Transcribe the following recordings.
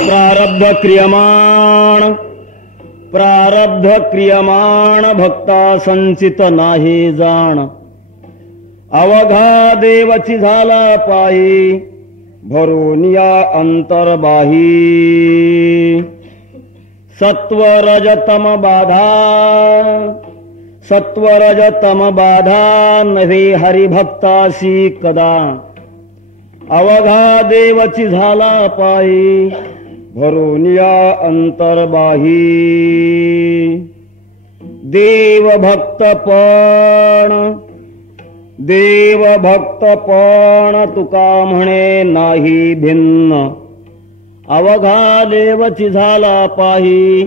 प्रारब्ध क्रियमाण भक्ता संचित नाही जाण. अवघा देवची झाला पायी भरून या अंतर्बाही. सत्वरजतम बाधा नव्हे हरिभक्तासी कदा. अवघा देवची झाला पायी भरून या अंतर्बाही. देवभक्तपण तुका म्हणे नाही भिन्न. अवघा देवची झाला पाही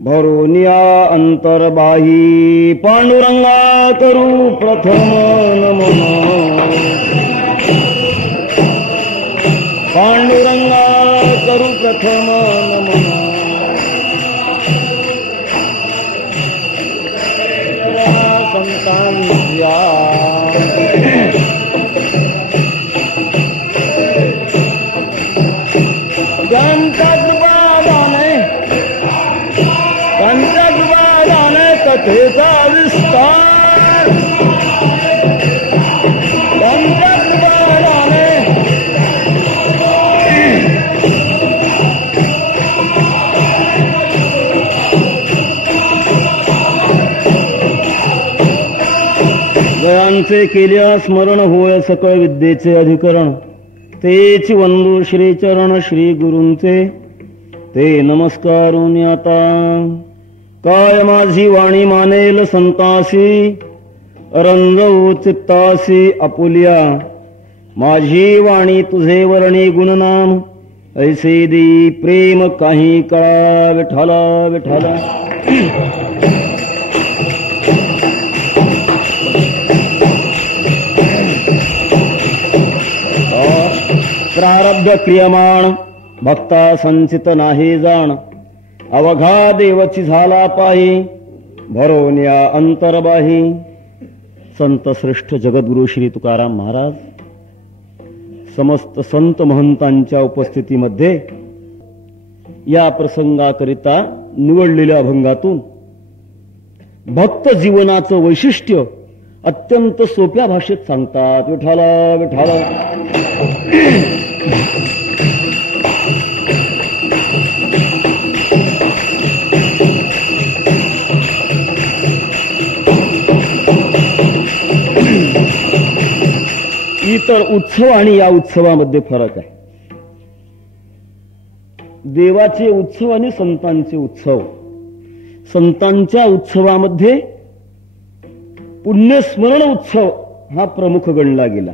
भरून या अंतर्बाही. पांडुरंगा करू प्रथम नमन. पांडुरंगा करू प्रथम नमन. संतांच्या पंचकृपादाने कथेचा विस्तार. पंचकृपादाने गयांचे केल्या स्मरण होय सकळ विद्येचे अधिकरण. तेची वंदू श्रीचरण श्री गुरूंचे ते नमस्कारून आता. काय माझी वाणी मानेल संतासी रंजवू चित्तासी आपुल्या. माझी वाणी तुझे वर्णी गुणनाम ऐसे दी प्रेम काही कळा विठाला विठाला. प्रारब्ध क्रियमाण भक्ता संचित नाही जाण. अवघा देवची झाला पाही भरून या अंतर्बाही. संत श्रेष्ठ जगद्गुरु श्री तुकाराम महाराज समस्त संत महंतांच्या उपस्थितीमध्ये या प्रसंगाकरिता निवडलेल्या अभंगातून भक्त जीवनाचं वैशिष्ट्य अत्यंत सोप्या भाषेत सांगतात. विठाला विठाला. इतर उत्सव आणि या उत्सवामध्ये फरक आहे. देवाचे उत्सव आणि संतांचे उत्सव. संतांच्या उत्सवामध्ये पुण्यस्मरण उत्सव हा प्रमुख गणला गेला.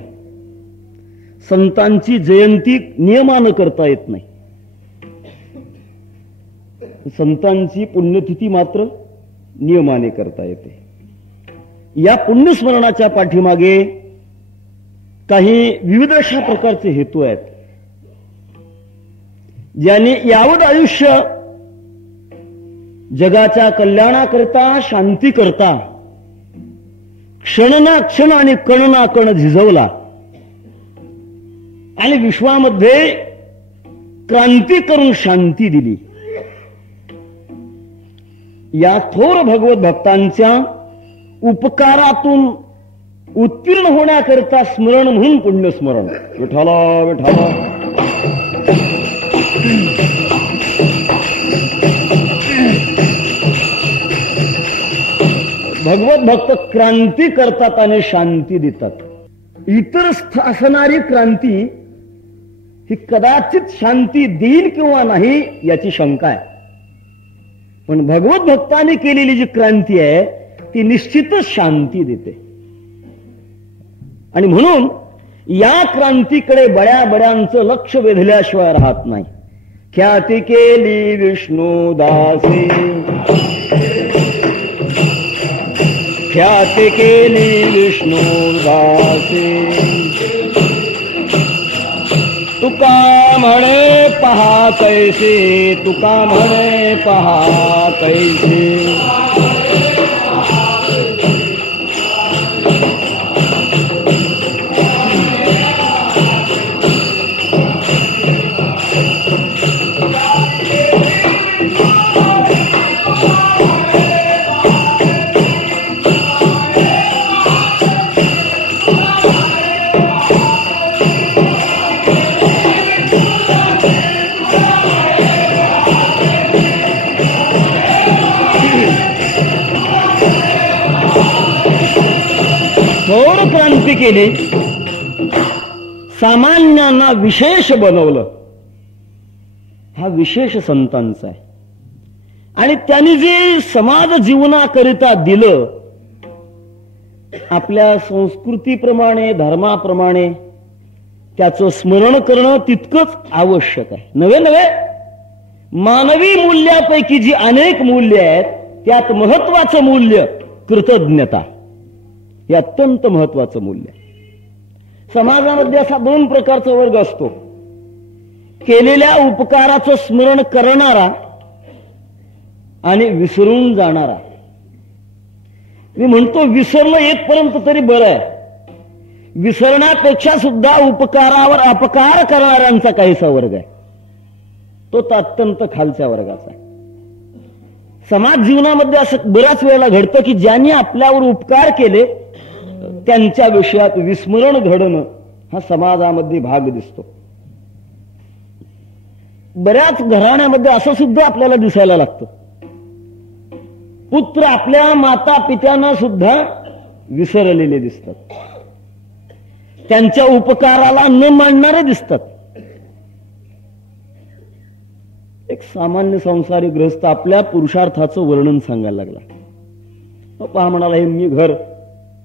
संतांची जयंती नियमानं करता येत नाही. संतांची पुण्यतिथी मात्र नियमाने करता येते. या पुण्यस्मरणाच्या पाठीमागे काही विविध अशा प्रकारचे हेतू आहेत. ज्यांनी यावत आयुष्य जगाच्या कल्याणाकरता शांती करता क्षण आणि कण झिजवला आणि विश्वामध्ये क्रांती करून शांती दिली. या थोर भगवत भक्तांच्या उपकारातून उत्तीर्ण होण्याकरता स्मरण म्हणून पुण्यस्मरण. विठाला विठाला. भगवत भक्त क्रांती करतात आणि शांती देतात. इतर असणारी क्रांती ही कदाचित शांती देईल किंवा नाही याची शंका आहे. पण भगवत भक्ताने केलेली जी क्रांती आहे ती निश्चितच शांती देते. आणि म्हणून या क्रांतीकडे बड्यांचं लक्ष वेधल्याशिवाय राहत नाही. ख्याती केली विष्णुदासी, ख्याती केली विष्णुदासी. तुका म्हणे पहा कैसे, तुका म्हणे पहा कैसे. केली, सामान्यांना विशेष बनवलं. हा विशेष संतांचा आहे. आणि त्यांनी जे समाज जीवनाकरिता दिलं, आपल्या संस्कृतीप्रमाणे धर्माप्रमाणे त्याचं स्मरण करणं तितकंच आवश्यक आहे. नवे नवे मानवी मूल्यापैकी जी अनेक मूल्य आहेत त्यात महत्वाचं मूल्य कृतज्ञता. हे अत्यंत महत्वाचं मूल्य. समाजामध्ये असा दोन प्रकारचा वर्ग असतो, केलेल्या उपकाराचं स्मरण करणारा आणि विसरून जाणारा. मी म्हणतो विसरलं येतपर्यंत तरी बरं आहे, विसरण्यापेक्षा सुद्धा उपकारावर अपकार करणाऱ्यांचा काहीसा वर्ग आहे, तो तर अत्यंत खालच्या वर्गाचा आहे. समाज जीवनामध्ये असं बऱ्याच वेळेला घडतं की ज्यांनी आपल्यावर उपकार केले त्यांच्या विषयात विस्मरण घडणं हा समाजामध्ये भाग दिसतो. बऱ्याच घराण्यामध्ये असं सुद्धा आपल्याला दिसायला लागतं. पुत्र आपल्या माता पित्यांना सुद्धा विसरलेले दिसतात, त्यांच्या उपकाराला न मानणारे दिसतात. एक सामान्य संसारी गृहस्थ आपल्या पुरुषार्थाचं वर्णन सांगायला लागला. पहा म्हणाला, हे मी घर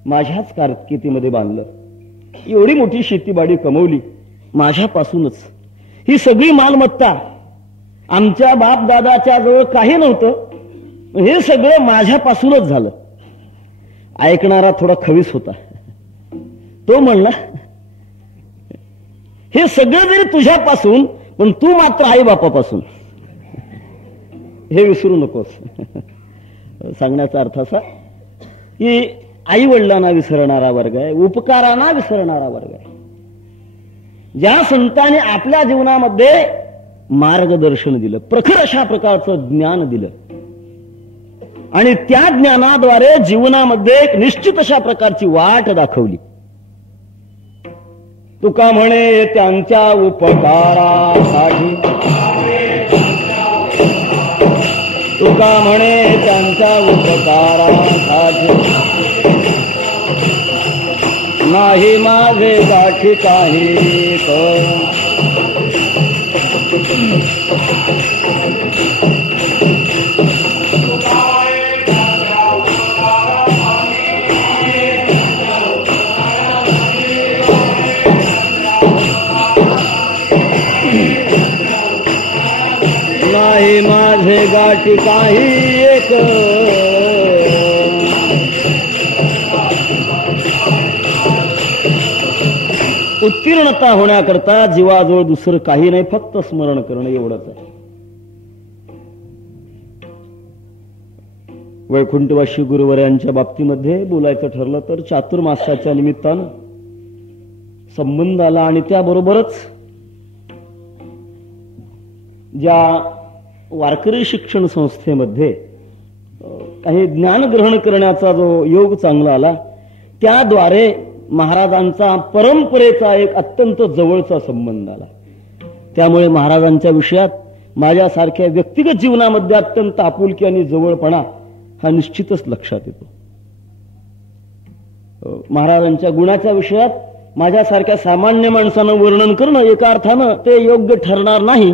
माझ्याच कारकिर्दीमध्ये बांधलं, एवढी मोठी शेतीबाडी कमवली माझ्यापासूनच, ही सगळी मालमत्ता, आमच्या बाप दादाच्या जवळ काही नव्हतं, हे सगळं माझ्यापासूनच झालं. ऐकणारा थोडा खवीस होता. तो म्हणला, हे सगळं जरी तुझ्यापासून, पण तू मात्र आई बापापासून, हे विसरू नकोस. सांगण्याचा अर्थ असा की आई वडिलांना विसरणारा वर्ग आहे, उपकारांना विसरणारा वर्ग आहे. ज्या संतांनी आपल्या जीवनामध्ये मार्गदर्शन दिलं, प्रखर अशा प्रकारचं ज्ञान दिलं आणि त्या ज्ञानाद्वारे जीवनामध्ये एक निश्चित अशा प्रकारची वाट दाखवली. तुका म्हणे त्यांच्या उपकारासाठी, तुका म्हणे त्यांच्या उपकारासाठी, नाही माझे गाठी काही कर. नाही माझे गाठी काही एक. उत्तीर्णता होण्याकरता जीवाजवळ दुसरं काही नाही, फक्त स्मरण करणं एवढंच आहे. वैकुंठवासी गुरुवर्यांच्या बाबतीमध्ये बोलायचं ठरलं तर चातुर्मासाच्या निमित्तानं संबंध आला आणि त्याबरोबरच ज्या वारकरी शिक्षण संस्थेमध्ये काही ज्ञान ग्रहण करण्याचा जो योग चांगला आला, त्याद्वारे महाराजांचा परंपरेचा एक अत्यंत जवळचा संबंध आला. त्यामुळे महाराजांच्या विषयात माझ्यासारख्या व्यक्तिगत जीवनामध्ये अत्यंत आपुलकी आणि जवळपणा हा निश्चितच लक्षात येतो. महाराजांच्या गुणाच्या विषयात माझ्यासारख्या सामान्य माणसानं वर्णन करणं एका अर्थानं ते योग्य ठरणार नाही,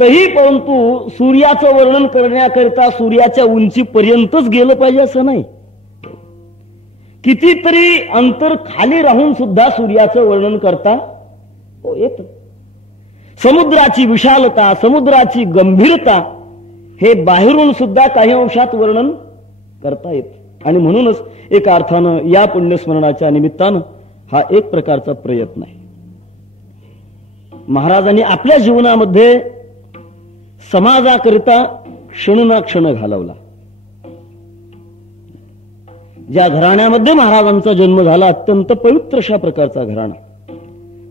तरी परंतु सूर्याचं वर्णन करण्याकरिता सूर्याच्या उंचीपर्यंतच गेलं पाहिजे असं नाही. कितीतरी अंतर खाली राहून सुद्धा सूर्याचं वर्णन करता येत. समुद्राची विशालता, समुद्राची गंभीरता हे बाहेरून सुद्धा काही अंशात वर्णन करता येत. आणि म्हणूनच एका अर्थानं या पुण्यस्मरणाच्या निमित्तानं हा एक प्रकारचा प्रयत्न आहे. महाराजांनी आपल्या जीवनामध्ये समाजाकरिता क्षण घालवला. ज्या घराण्यामध्ये महाराजांचा जन्म झाला, अत्यंत पवित्र अशा प्रकारचा घराणा.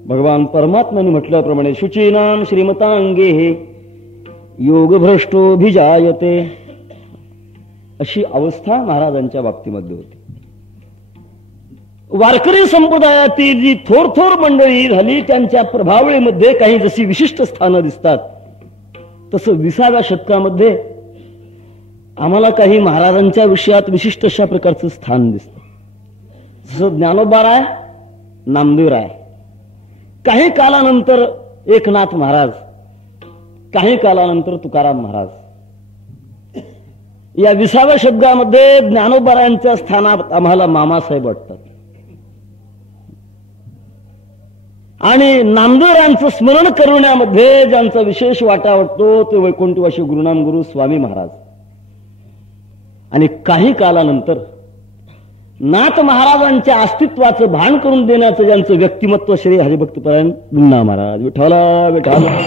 भगवान परमात्म्याने म्हटल्याप्रमाणे शुचीनाम श्रीमतांगे हे योगभ्रष्टोभिजायते, अशी अवस्था महाराजांच्या बाबतीमध्ये होती. वारकरी संप्रदायातील जी थोर मंडळी झाली, त्यांच्या प्रभावळीमध्ये काही जशी विशिष्ट स्थानं दिसतात, तसं 20व्या शतकामध्ये आम्हाला काही महाराजांच्या विषयात विशिष्ट अशा प्रकारचं स्थान दिसतं. जसं ज्ञानोबाराय, नामदेवराय, काही कालानंतर एकनाथ महाराज, काही कालानंतर तुकाराम महाराज. या 20व्या शतकामध्ये ज्ञानोबारायांच्या स्थानात आम्हाला मामासाहेब वाटतात आणि नामदेवरायांचं स्मरण करण्यामध्ये ज्यांचा विशेष वाटा वाटतो ते वैकुंठवासी गुरुनाम गुरु स्वामी महाराज. आणि काही कालानंतर नाथ महाराजांच्या अस्तित्वाचं भान करून देण्याचं ज्यांचं व्यक्तिमत्व श्री हरिभक्तपरायण गुरुनाम महाराज. विठ्ठला विठ्ठला.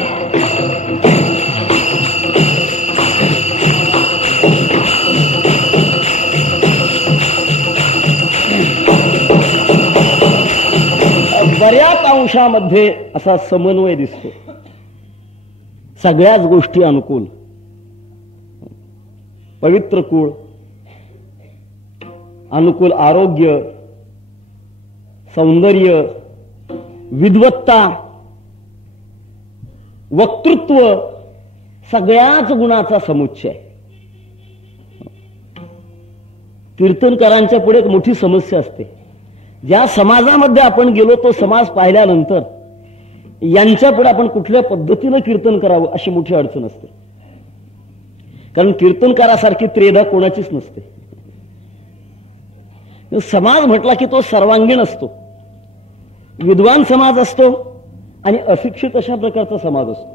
बऱ्याच अंशामध्ये असा समन्वय दिसतो, सगळ्याच गोष्टी अनुकूल. पवित्र कुळ, अनुकूल आरोग्य, सौंदर्य, विद्वत्ता, वक्तृत्व, सगळ्याच गुणाचा समुच्चय. कीर्तनकारांच्या पुढे एक मोठी समस्या असते. ज्या समाजामध्ये आपण गेलो तो समाज पाहिल्यानंतर यांच्या पुढे आपण कुठल्या पद्धतीनं कीर्तन करावं अशी मोठी अडचण असते. कारण कीर्तनकारासारखी त्रेधा कोणाचीच नसते. समाज म्हटला की तो सर्वांगीण असतो. विद्वान समाज असतो आणि अशिक्षित अशा प्रकारचा समाज असतो.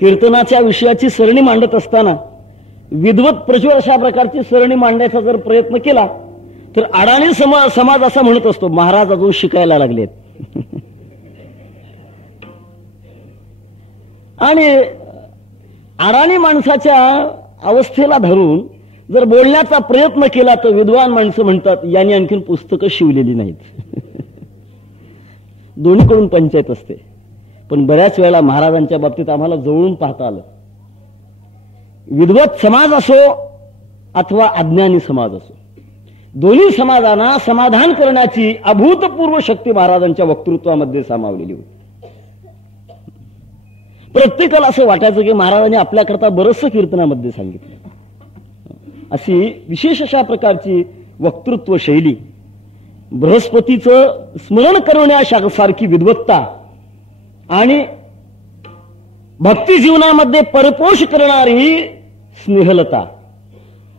कीर्तनाच्या विषयाची सरणी मांडत असताना विद्वत प्रचुर अशा प्रकारची सरणी मांडण्याचा जर प्रयत्न केला तर अडाणी समाज असा म्हणत असतो, महाराज अजून शिकायला लागलेत. आणि अडाणी माणसाच्या अवस्थेला धरून जर बोलण्याचा प्रयत्न केला तर विद्वान माणसं म्हणतात यांनी आणखीन पुस्तकं शिवलेली नाहीत. दोन्हीकडून पंचायत असते. पण बऱ्याच वेळेला महाराजांच्या बाबतीत आम्हाला जवळून पाहता आलं. विद्वत समाज असो अथवा अज्ञानी समाज असो, दोन्ही समाजांना समाधान करण्याची अभूतपूर्व शक्ती महाराजांच्या वक्तृत्वामध्ये सामावलेली होती. प्रत्येकाला असं वाटायचं की महाराजांनी आपल्याकरता बरंचसं कीर्तनामध्ये सांगितलं. अशी विशेष अशा प्रकारची वक्तृत्व शैली, बृहस्पतीचं स्मरण करण्यासारखी विद्वत्ता आणि भक्ती जीवनामध्ये परपोष करणारी स्नेहलता,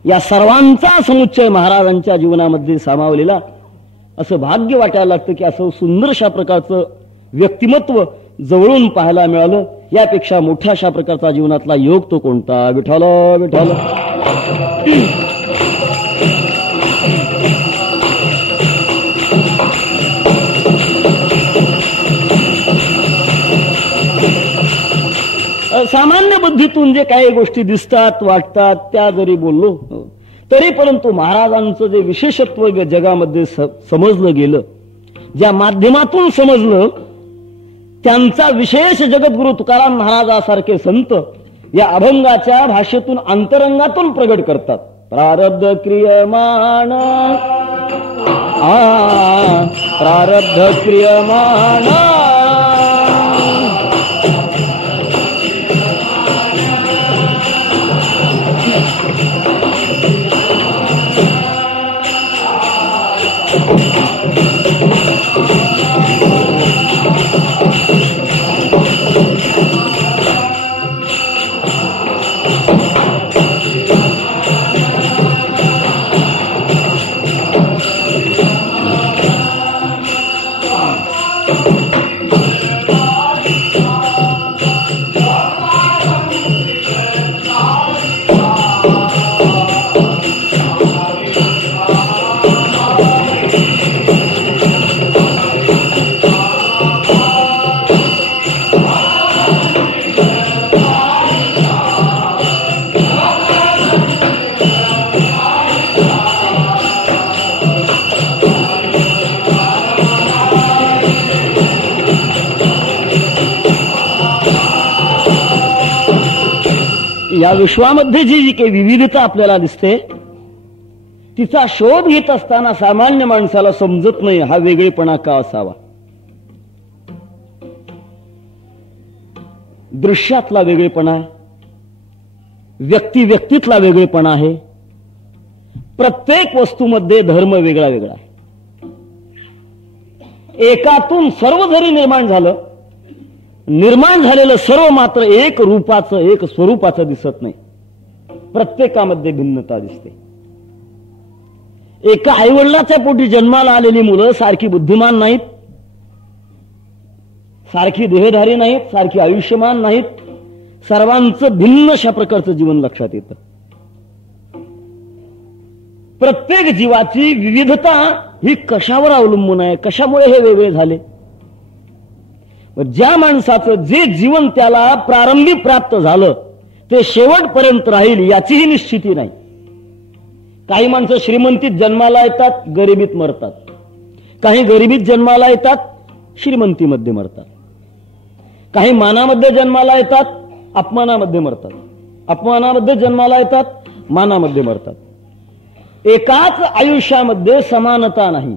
या सर्वांचा समुच्चय महाराजांच्या जीवनामध्ये सामावलेला असं भाग्य वाटायला लागतं की असं सुंदर अशा प्रकारचं व्यक्तिमत्व जवळून पाहायला मिळालं. यापेक्षा मोठ्या अशा प्रकारचा जीवनातला योग तो कोणता. विठ्ठल विठ्ठल. सामान्य बुद्धीतून जे काही गोष्टी दिसतात वाटतात त्या जरी बोललो तरी परंतु महाराजांचं जे विशेषत्व जगामध्ये समजलं गेलं, ज्या माध्यमातून समजलं, त्यांचा विशेष जगद्गुरु तुकाराम महाराजासारखे संत या अभंगाच्या भाषेतून अंतरंगातून प्रगट करतात. प्रारब्ध क्रियमाण, प्रारब्ध क्रियमाण, या विश्वामध्ये जी काही विविधता आपल्याला दिसते तिचा शोध घेत असताना सामान्य माणसाला समजत नाही हा वेगळेपणा का असावा. दृश्यातला वेगळेपणा आहे, व्यक्तीतला वेगळेपणा आहे, प्रत्येक वस्तूमध्ये धर्म वेगळा वेगळा आहे. एकातून सर्व जरी निर्माण झालं, निर्माण झालेलं सर्व मात्र एक रूपाचं, एक स्वरूपाचं दिसत नाही. प्रत्येकामध्ये भिन्नता दिसते. एका आईवडिलाच्या पोटी जन्माला आलेली मुलं सारखी बुद्धिमान नाहीत, सारखी देहधारी नाहीत, सारखी आयुष्यमान नाहीत. सर्वांचं भिन्न अशा प्रकारचं जीवन लक्षात येतं. प्रत्येक जीवाची विविधता ही कशावर अवलंबून आहे, कशामुळे हे वेगळे झाले. ज्या माणसाचं जे जीवन त्याला प्रारंभी प्राप्त झालं ते शेवटपर्यंत राहील याचीही निश्चिती नाही. काही माणसं श्रीमंतीत जन्माला येतात, गरिबीत मरतात. काही गरिबीत जन्माला येतात, श्रीमंतीमध्ये मरतात. काही मानामध्ये जन्माला येतात, अपमानामध्ये मरतात. अपमानामध्ये जन्माला येतात, मानामध्ये मरतात. एकाच आयुष्यामध्ये समानता नाही,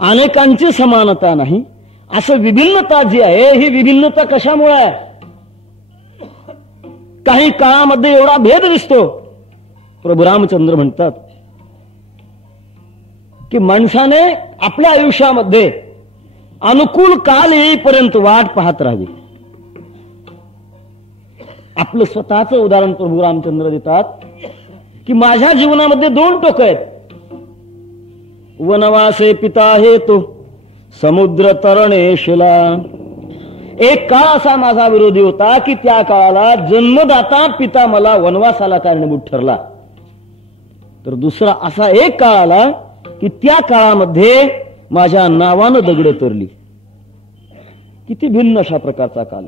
अनेकांची समानता नाही. असं विभिन्नता जी आहे ही विभिन्नता कशामुळे आहे? काही काळामध्ये एवढा भेद दिसतो. प्रभू रामचंद्र म्हणतात की माणसाने आपल्या आयुष्यामध्ये अनुकूल काल येईपर्यंत वाट पाहत राहावी. आपलं स्वतःचं उदाहरण प्रभू रामचंद्र देतात की माझ्या जीवनामध्ये दोन टोक आहेत. वनवासे पिता हे तो समुद्र तरणे शिला. एक काळ असा माझा विरोधी होता की त्या काळाला जन्मदाता पिता मला वनवासाला कारणीभूत ठरला. तर दुसरा असा एक काळ आला की त्या काळामध्ये माझ्या नावानं दगड तरली. किती भिन्न अशा प्रकारचा काल.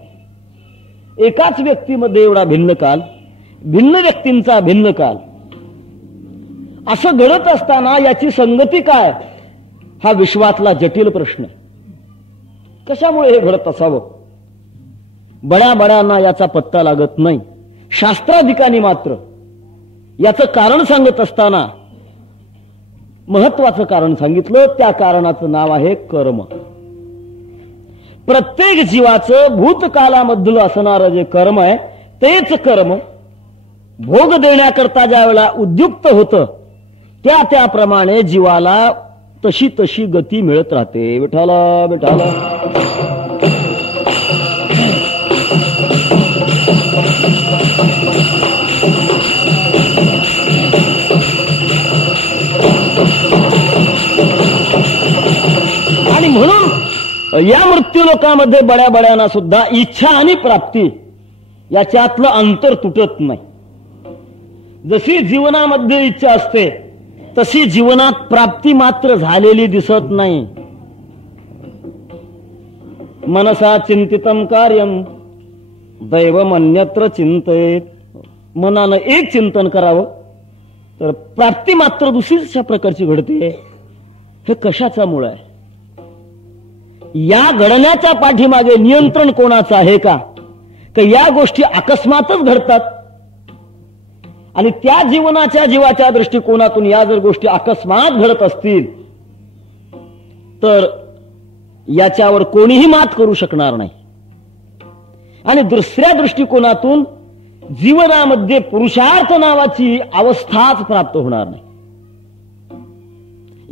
एकाच व्यक्तीमध्ये एवढा भिन्न काल, भिन्न व्यक्तींचा भिन्न काल. असं घडत असताना याची संगती काय, हा विश्वातला जटिल प्रश्न. कशामुळे हे घडत असावं? बड्या बड्यांना याचा पत्ता लागत नाही. शास्त्राधिकांनी मात्र याचं कारण सांगत असताना महत्वाचं कारण सांगितलं. त्या कारणाचं नाव आहे कर्म. प्रत्येक जीवाचं भूतकालामधलं असणारं जे कर्म आहे तेच कर्म भोग देण्याकरता ज्या वेळेला उद्युक्त होतं त्या त्याप्रमाणे जीवाला तशी तशी गती मिळत राहते. विठाला विठाला. आणि म्हणून या मृत्यू लोकांमध्ये बड्या बड्यांना सुद्धा इच्छा आणि प्राप्ती याच्यातलं अंतर तुटत नाही. जशी जीवनामध्ये इच्छा असते तशी जीवनात प्राप्ती मात्र झालेली दिसत नाही. मनसा चिंतितम कार्यम दैवमन्यत्र चिंतेत. मनानं एक चिंतन करावं तर प्राप्ती मात्र दुसरीच प्रकारची घडते. हे कशाचा मूळ आहे? या घडण्याच्या पाठीमागे नियंत्रण कोणाचं आहे का? या गोष्टी अकस्मातच घडतात आणि त्या जीवाच्या दृष्टिकोनातून या जर गोष्टी अकस्मात घडत असतील तर याच्यावर कोणीही मात करू शकणार नाही. आणि दुसऱ्या दृष्टिकोनातून जीवनामध्ये पुरुषार्थ नावाची अवस्थाच प्राप्त होणार नाही.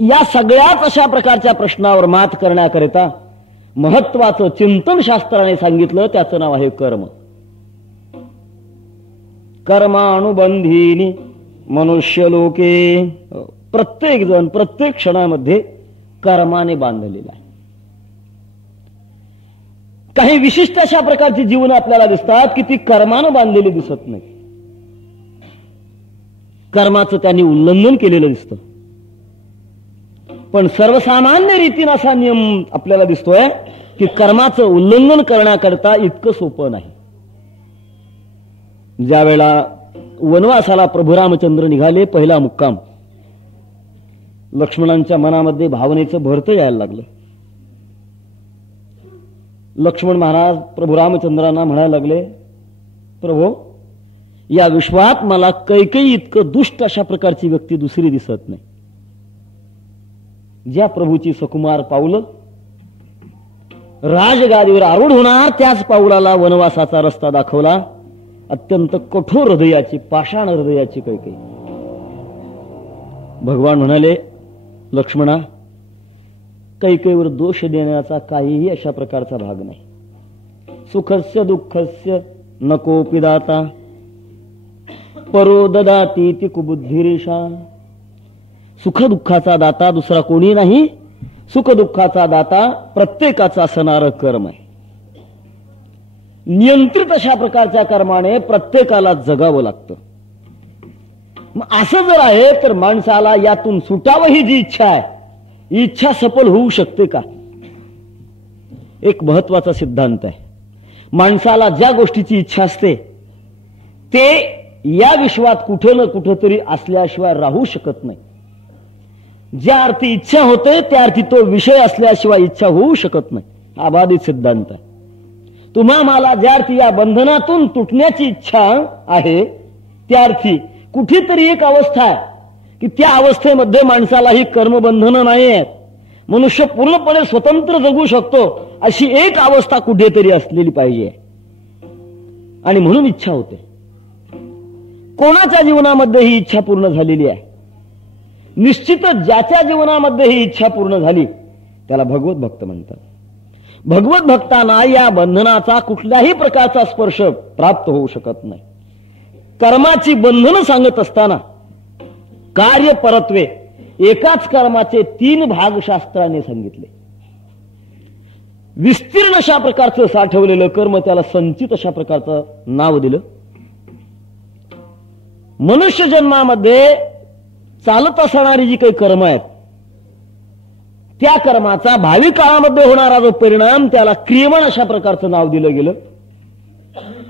या सगळ्याच अशा प्रकारच्या प्रश्नावर मात करण्याकरिता महत्वाचं चिंतन शास्त्राने सांगितलं. त्याचं नाव आहे कर्म. कर्मानुबंधीनी मनुष्य लोके. प्रत्येक जण प्रत्येक क्षणामध्ये कर्माने बांधलेला आहे. काही विशिष्ट अशा प्रकारची जीवन आपल्याला दिसतात की ती कर्मानं बांधलेली दिसत नाही. कर्माचं त्यांनी उल्लंघन केलेलं दिसतं. पण सर्वसामान्य रीतीने असा नियम आपल्याला दिसतोय की कर्माचं उल्लंघन करण्याकरता इतकं सोपं नाही. ज्या वेळेला वनवासाला प्रभू रामचंद्र निघाले, पहिला मुक्काम, लक्ष्मणांच्या मनामध्ये भावनेचं भरतं यायला लागलं. लक्ष्मण महाराज प्रभू रामचंद्रांना म्हणायला लागले, प्रभो, या विश्वात मला कैकेयी इतकं दुष्ट अशा प्रकारची व्यक्ती दुसरी दिसत नाही. ज्या प्रभूची सकुमार पावलं राजगादीवर आरूढ होणार त्याच पाऊलाला वनवासाचा रस्ता दाखवला. अत्यंत कठोर हृदयाची, पाषाण हृदयाची कैकेयी. भगवान म्हणाले, लक्ष्मणा, कैकेयीवर दोष देण्याचा काहीही अशा प्रकारचा भाग नाही. सुखस्य दुःखस्य नकोपि दाता परो ददातीति कुबुद्धिरेषा. सुख दुःखाचा दाता दुसरा कोणी नाही. सुख दुःखाचा दाता प्रत्येकाचा असणारं कर्म आहे. नियंत्रित अशा प्रकारच्या कर्माने प्रत्येकाला जगावं लागतं. मग असं जर आहे तर माणसाला यातून सुटावं ही जी इच्छा आहे, ही इच्छा सफल होऊ शकते का? एक महत्वाचा सिद्धांत आहे. माणसाला ज्या गोष्टीची इच्छा असते ते या विश्वात कुठे न कुठेतरी असल्याशिवाय राहू शकत नाही. ज्या अर्थी इच्छा होते त्या अर्थी तो विषय असल्याशिवाय इच्छा होऊ शकत नाही. हा बाधित सिद्धांत आहे. तुम्हा मला ज्या अर्थी या बंधनातून तुटण्याची इच्छा आहे त्या अर्थी कुठेतरी एक अवस्था आहे की त्या अवस्थेमध्ये माणसाला ही कर्मबंधनं नाही आहेत. मनुष्य पूर्णपणे स्वतंत्र जगू शकतो अशी एक अवस्था कुठेतरी असलेली पाहिजे. आणि म्हणून इच्छा होते. कोणाच्या जीवनामध्ये ही इच्छा पूर्ण झालेली आहे? निश्चितच ज्याच्या जीवनामध्ये ही इच्छा पूर्ण झाली त्याला भगवत भक्त म्हणतात. भगवत भक्तांना या बंधनाचा कुठल्याही प्रकारचा स्पर्श प्राप्त होऊ शकत नाही. कर्माची बंधनं सांगत असताना कार्य परत्वे एकाच कर्माचे 3 भाग शास्त्राने सांगितले. विस्तीर्ण अशा प्रकारचं साठवलेलं कर्म त्याला संचित अशा प्रकारचं नाव दिलं. मनुष्य जन्मामध्ये चालत असणारी जी काही कर्म आहेत त्या कर्माचा भावी काळामध्ये होणारा जो परिणाम त्याला क्रियमन अशा प्रकारचं नाव दिलं गेलं.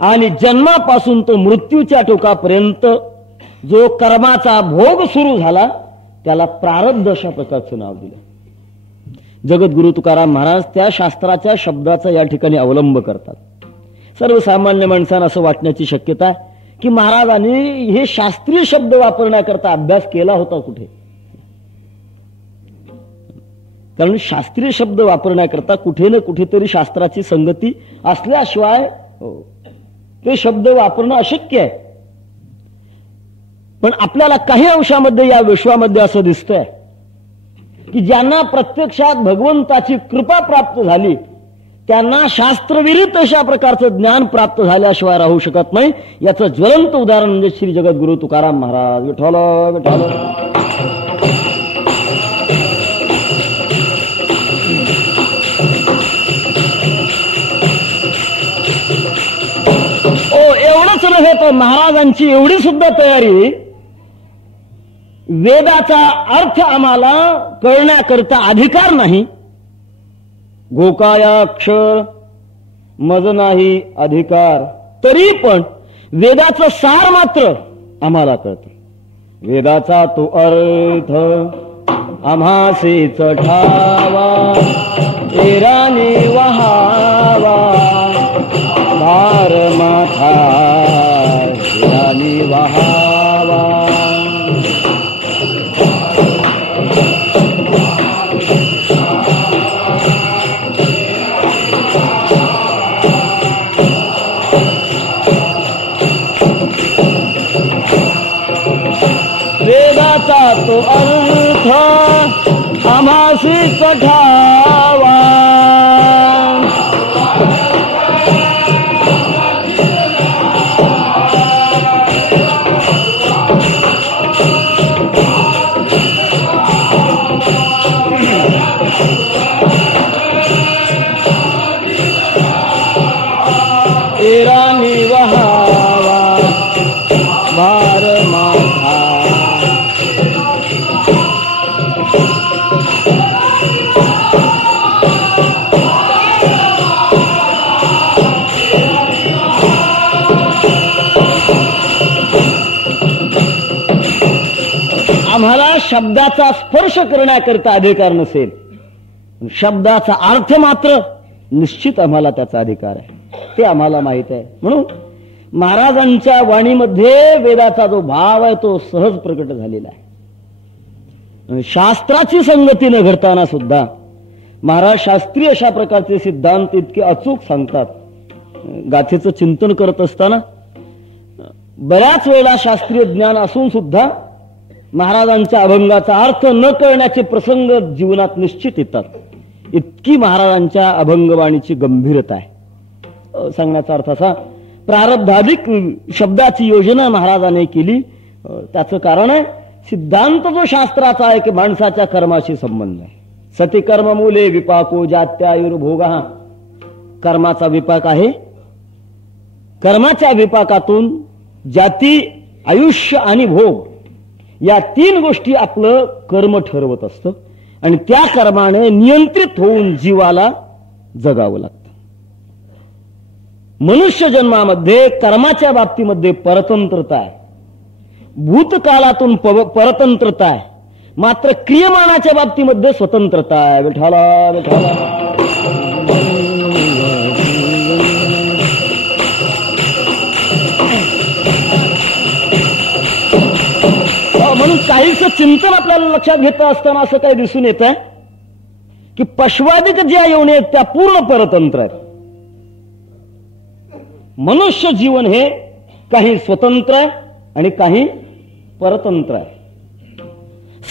आणि जन्मापासून तो मृत्यूच्या टोकापर्यंत जो कर्माचा भोग सुरू झाला त्याला प्रारब्ध अशा प्रकारचं नाव दिलं. जगद्गुरु तुकाराम महाराज त्या शास्त्राच्या शब्दाचा या ठिकाणी अवलंब करतात. सर्वसामान्य माणसांना असं वाटण्याची शक्यता आहे की महाराजांनी हे शास्त्रीय शब्द वापरण्याकरता अभ्यास केला होता कुठे. कारण शास्त्रीय शब्द वापरण्याकरता कुठे ना कुठेतरी शास्त्राची संगती असल्याशिवाय ते शब्द वापरणं अशक्य आहे. पण आपल्याला काही अंशामध्ये या विश्वामध्ये असं दिसतंय की ज्यांना प्रत्यक्षात भगवंताची कृपा प्राप्त झाली त्यांना शास्त्रविरुद्ध अशा प्रकारचं ज्ञान प्राप्त झाल्याशिवाय राहू शकत नाही. याचं ज्वलंत उदाहरण म्हणजे श्री जगद्गुरु तुकाराम महाराज. विठ्ठल विठ्ठल. एवढंच नव्हे तर महाराजांची एवढी सुद्धा तयारी, वेदाचा अर्थ आम्हाला कळण्याकरता अधिकार नाही. गोकायाक्षर मज नाही अधिकार, तरी पण वेदाचं सार मात्र आम्हाला कळतं. वेदाचा तो अर्थ आम्हासेच ठावा, एराने वहावा भार माथा एराने वहावा. वेदाचा तो अर्थ आम्हासीच ठावा, एरानी वहावा भार माथा. आम्हाला शब्दाचा स्पर्श करण्याकरता अधिकार नसेल, शब्दाचा अर्थ मात्र निश्चित आम्हाला त्याचा अधिकार आहे, ते आम्हाला माहित आहे. म्हणून महाराजांच्या वाणीमध्ये वेदाचा जो भाव आहे तो सहज प्रकट झालेला आहे. शास्त्राची संगती न घडताना सुद्धा महाराज शास्त्रीय अशा प्रकारचे सिद्धांत इतके अचूक सांगतात. गाथेचं चिंतन करत असताना बऱ्याच वेळा शास्त्रीय ज्ञान असून सुद्धा महाराजांच्या अभंगाचा अर्थ न कळण्याचे प्रसंग जीवनात निश्चित येतात. इतकी महाराजांच्या अभंगवाणीची गंभीरता आहे. सांगण्याचा अर्थ असा, प्रारब्धाधिक शब्दाची योजना महाराजांनी केली. त्याचं कारण आहे सिद्धांत जो शास्त्राचा आहे की माणसाच्या कर्माशी संबंध आहे. सती कर्म मूले विपाको जात्यायुर्भोगा. कर्माचा विपाक आहे. कर्माच्या विपाकातून जाती, आयुष्य आणि भोग या 3 गोष्टी आपलं कर्म ठरवत असतं आणि त्या कर्माने नियंत्रित होऊन जीवाला जगावं लागतं. मनुष्य जन्मामध्ये कर्माच्या बाबतीमध्ये परतंत्रता आहे, भूतकालातून परतंत्रता आहे, मात्र क्रियमानाच्या बाबतीमध्ये स्वतंत्रता आहे. विठाला विठाला म्हणून काहीच चिंतन आपल्याला लक्षात घेत असताना असं काही दिसून येत आहे की पशवादिक ज्या योनी आहेत त्या पूर्ण परतंत्र आहेत. मनुष्य जीवन हे काही स्वतंत्र आहे आणि काही परतंत्र आहे.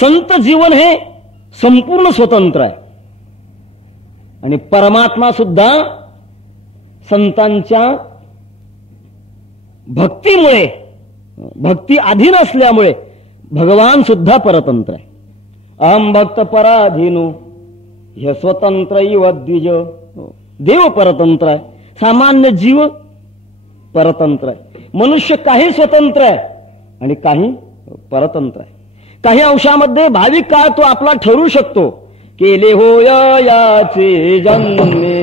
संत जीवन हे संपूर्ण स्वतंत्र आहे आणि परमात्मा सुद्धा संतांच्या भक्तीमुळे, भक्ती अधीन असल्यामुळे भगवान सुद्धा परतंत्र आहे. अहम भक्त पराधीनो हे स्वतंत्र इव द्विज. देव परतंत्र आहे, सामान्य जीव परतंत्र आहे. मनुष्य काही स्वतंत्र आहे आणि काही परतंत्र आहे. काही अंशामध्ये भाविक काळ तो आपला ठरू शकतो. केले होय याचे जन्मे,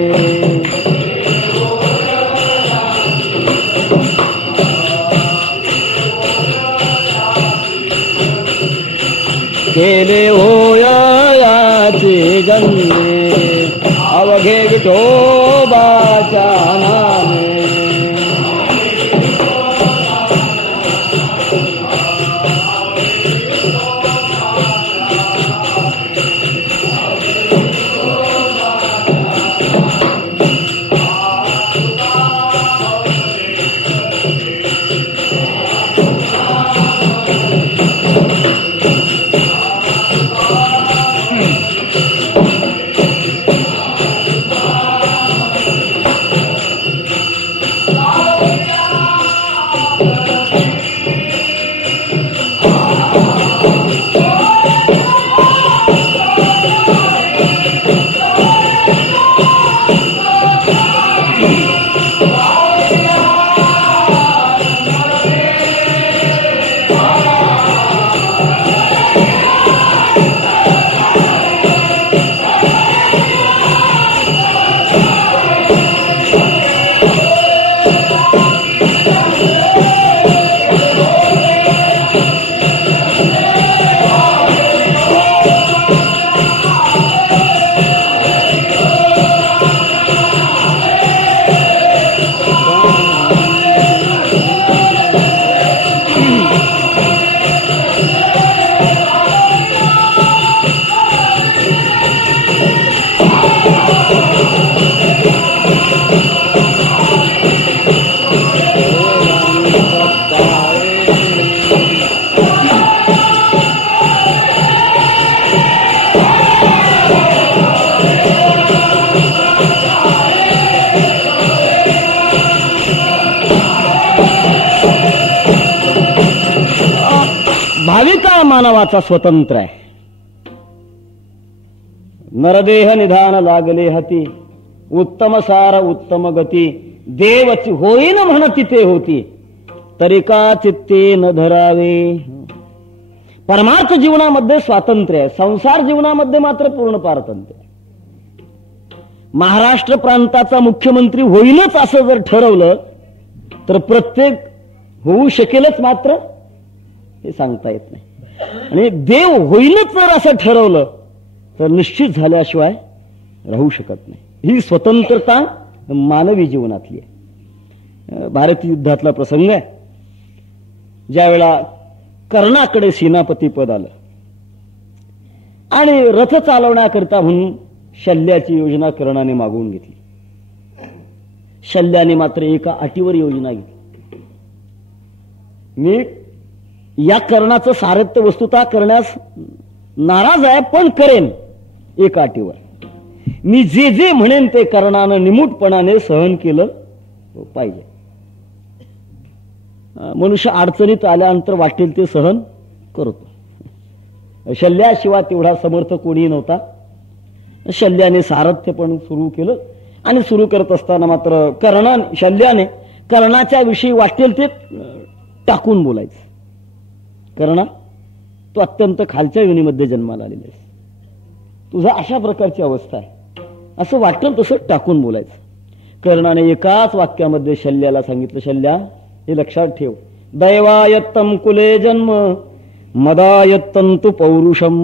केले होय याचे जन्मे, अवघे विठोबाच्या नामे. भाविका मानवाचा स्वतंत्र आहे. नरदेह निधान लागले हती, उत्तम सार उत्तम गती, देवची होईन म्हणती ते होती, तरी का चित्ते न धरावे. परमार्थ जीवनामध्ये स्वातंत्र्य आहे, संसार जीवनामध्ये मात्र पूर्ण पारतंत्र्य. महाराष्ट्र प्रांताचा मुख्यमंत्री होईनच असं जर ठरवलं तर प्रत्येक होऊ शकेलच, मात्र हे सांगता येत नाही. आणि देव होईनच जर असं ठरवलं तर निश्चित झाल्याशिवाय राहू शकत नाही. ही स्वतंत्रता मानवी जीवनातली आहे. भारतीय युद्धातला प्रसंग आहे, ज्यावेळा कर्णाकडे सेनापती पद आलं आणि रथ चालवण्याकरता म्हणून शल्याची योजना कर्णाने मागवून घेतली. शल्याने मात्र एका अटीवर योजना घेतली, मी या कर्णाचं सारथ्य वस्तुता करण्यास नाराज आहे, पण करेन एका अटीवर. मी जे जे म्हणेन ते कर्णानं निमूटपणाने सहन केलं पाहिजे. मनुष्य अडचणीत आल्यानंतर वाटेल ते सहन करतो. शल्याशिवाय तेवढा समर्थ कोणी नव्हता. शल्याने सारथ्य पण सुरू केलं आणि सुरू करत असताना मात्र शल्याने कर्णाच्या विषयी वाटेल ते टाकून बोलायचं. कर्णा, तू अत्यंत खालच्या योनीमध्ये जन्माला आलेला आहेस, तुझा अशा प्रकारची अवस्था आहे, असं वाटेल तसं टाकून बोलायचं. कर्णाने एकाच वाक्यामध्ये शल्याला सांगितलं, शल्या हे लक्षात ठेव, दैवायत्तम कुले जन्म मदायत्तंतु पौरुषम.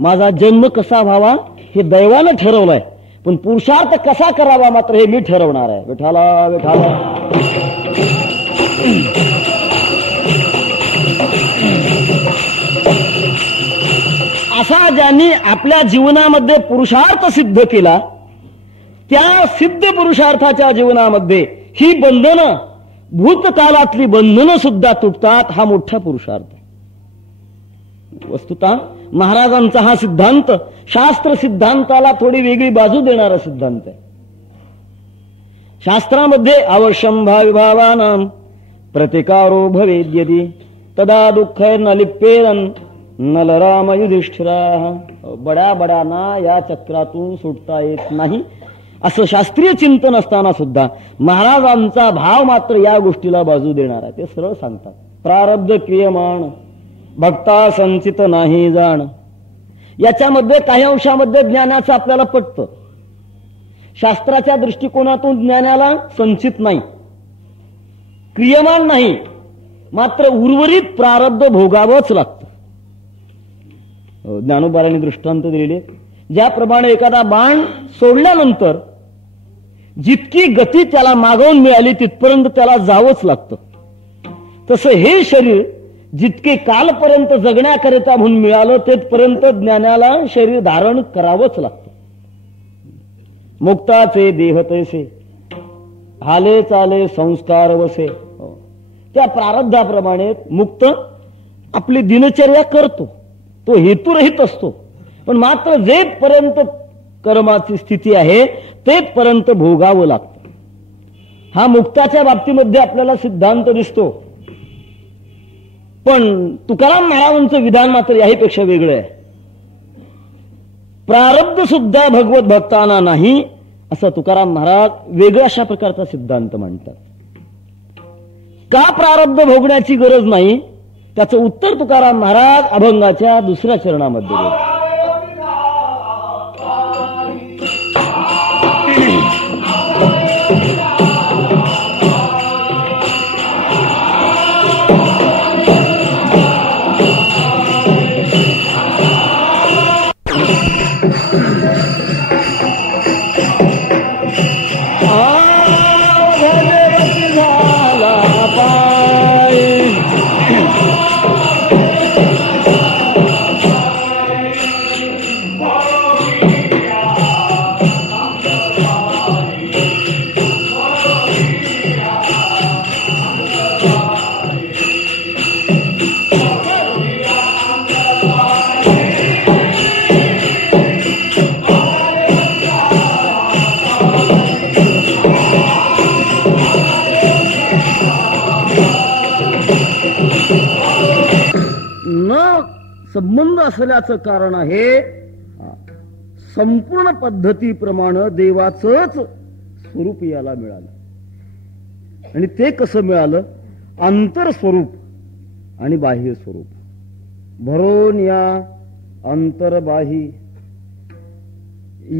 माझा जन्म कसा व्हावा हे दैवानं ठरवलंय, पण पुरुषार्थ कसा करावा मात्र हे मी ठरवणार आहे. विठाला विठाला. असा ज्यांनी आपल्या जीवनामध्ये पुरुषार्थ सिद्ध केला, त्या सिद्ध पुरुषार्थाच्या जीवनामध्ये ही बंधनं, भूतकालातली बंधनं सुद्धा तुटतात. हा मोठा पुरुषार्थ. वस्तुतः महाराजांचा हा सिद्धांत शास्त्र सिद्धांताला थोडी वेगळी बाजू देणारा सिद्धांत आहे. शास्त्रामध्ये अवश्यम भाविभावानां प्रतिकारो भवेद्यदि तदा दुःखै न लिप्येरन नलराम युधिष्ठिरा. बड्या बड्यांना या चक्रातून सुटता येत नाही असं शास्त्रीय चिंतन असताना सुद्धा महाराजांचा भाव मात्र या गोष्टीला बाजू देणार आहे. ते सरळ सांगतात, प्रारब्ध क्रियमाण भक्ता संचित नाही जाण. याच्यामध्ये काही अंशामध्ये ज्ञानाचं आपल्याला पटतं. शास्त्राच्या दृष्टिकोनातून ज्ञानाला संचित नाही, क्रियमान नाही, मात्र उर्वरित प्रारब्ध भोगावंच लागतं. ज्ञानोबारांनी दृष्टांत दिलेले, ज्याप्रमाणे एखादा बाण सोडल्यानंतर जितकी गती त्याला मागवून मिळाली तिथपर्यंत त्याला जावंच लागतं, तसं हे शरीर जितके कालपर्यंत जगण्याकरिता म्हणून मिळालं तेथपर्यंत ज्ञानाला शरीर धारण करावंच लागतं. मुक्ताचे देह तैसे हाले चाले संस्कार वसे. त्या प्रारब्धाप्रमाणे मुक्त आपली दिनचर्या करतो, तो हेतुरहित असतो, पण मात्र जेपर्यंत कर्माची स्थिती आहे तेपर्यंत भोगावं लागतं. हा मुक्ताच्या बाबतीमध्ये आपल्याला सिद्धांत दिसतो, पण तुकाराम महाराजांचं विधान मात्र याहीपेक्षा वेगळं आहे. प्रारब्ध सुद्धा भगवत भक्तांना नाही असं तुकाराम महाराज वेगळ्या अशा प्रकारचा सिद्धांत मांडतात. का प्रारब्ध भोगण्याची गरज नाही त्याचं उत्तर तुकाराम महाराज अभंगाच्या दुसऱ्या चरणामध्ये देतात. संबंध असल्याचं कारण आहे संपूर्ण पद्धतीप्रमाणे देवाचंच स्वरूप याला मिळालं. आणि ते कसं मिळालं? अंतर स्वरूप आणि बाह्य स्वरूप. भरून या अंतरबाही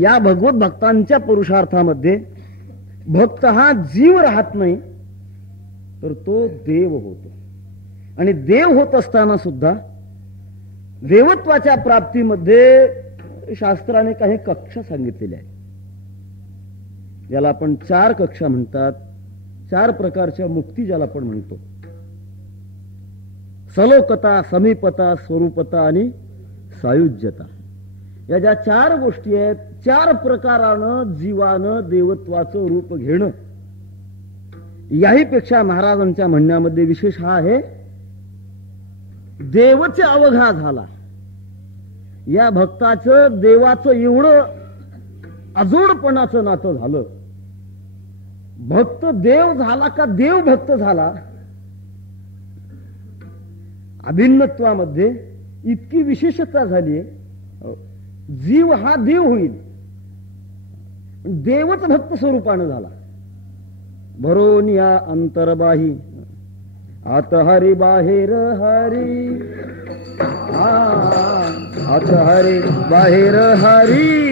या भगवत भक्तांच्या पुरुषार्थामध्ये भक्त हा जीव राहत नाही, तर तो देव होतो. आणि देव होत असताना सुद्धा देवत्वाच्या प्राप्तीमध्ये शास्त्राने काही कक्षा सांगितलेल्या आहेत. ज्याला आपण 4 कक्षा म्हणतात, 4 प्रकारच्या मुक्ती ज्याला आपण म्हणतो. सलोकता, समीपता, स्वरूपता आणि सायुज्यता. या ज्या 4 गोष्टी आहेत, 4 प्रकारानं जीवानं देवत्वाचं रूप घेणं. याहीपेक्षा महाराजांच्या म्हणण्यामध्ये विशेष हा आहे देवच अवघा झाला. या भक्ताचं देवाचं एवढं अजोडपणाचं नातं झालं. भक्त देव झाला का देव भक्त झाला. अभिन्नत्वामध्ये इतकी विशेषता झाली. जीव हा देव होईल, देवच भक्त स्वरूपानं झाला. भरोन या अंतरबाही आत हरी बाहेर हरी, आत हरी बाहेर हरी.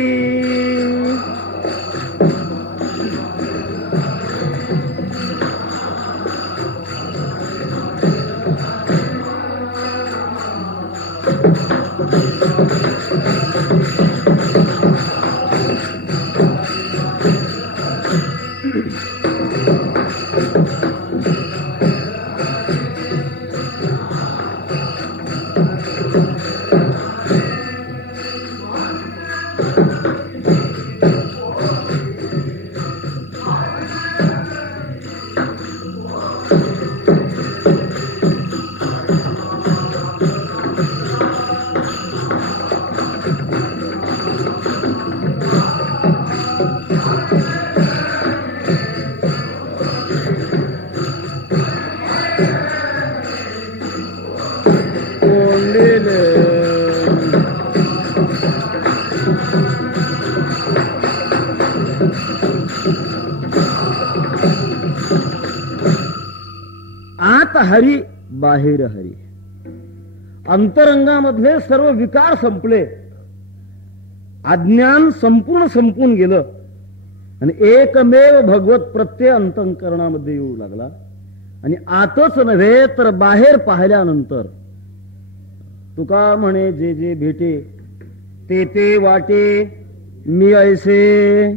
आत हरी बाहेर हरी. अंतरंगामधले सर्व विकार संपले, अज्ञान संपूर्ण संपून गेलं आणि एकमेव भगवत प्रत्यय अंतःकरणामध्ये येऊ लागला. आणि आतच नव्हे तर बाहेर पाहिल्यानंतर तुका म्हणे जे जे भेटे ते ते वाटे मी ऐसे.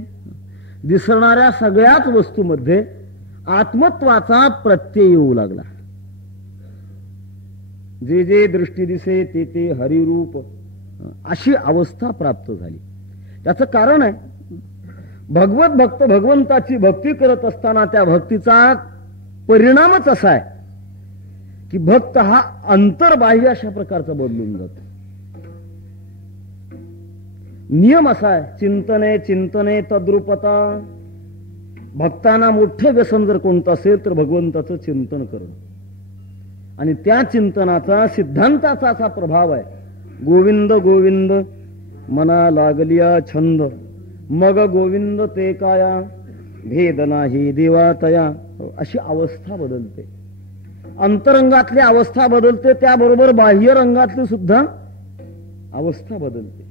दिसणाऱ्या सगळ्याच वस्तूमध्ये आत्मत्वाचा प्रत्यय येऊ लागला. जे जे दृष्टी दिसे ते ते हरिरूप, अशी अवस्था प्राप्त झाली. त्याचं कारण आहे, भगवत भक्त भगवंताची भक्ती करत असताना त्या भक्तीचा परिणामच असा आहे की भक्त हा अंतर्बाह्य अशा प्रकारचा बदलून जातो. नियम असा आहे, चिंतने चिंतने तद्रुपता. भक्तांना मोठं व्यसन जर कोणतं असेल तर भगवंताचं चिंतन करणं. आणि त्या चिंतनाचा सिद्धांताचा असा प्रभाव आहे, गोविंद गोविंद मना लागलिया छंद, मग गोविंद ते काया भेद नाही देवा तया. अशी अवस्था बदलते. अंतरंगातली अवस्था बदलते, त्याबरोबर बाह्य रंगातली सुद्धा अवस्था बदलते.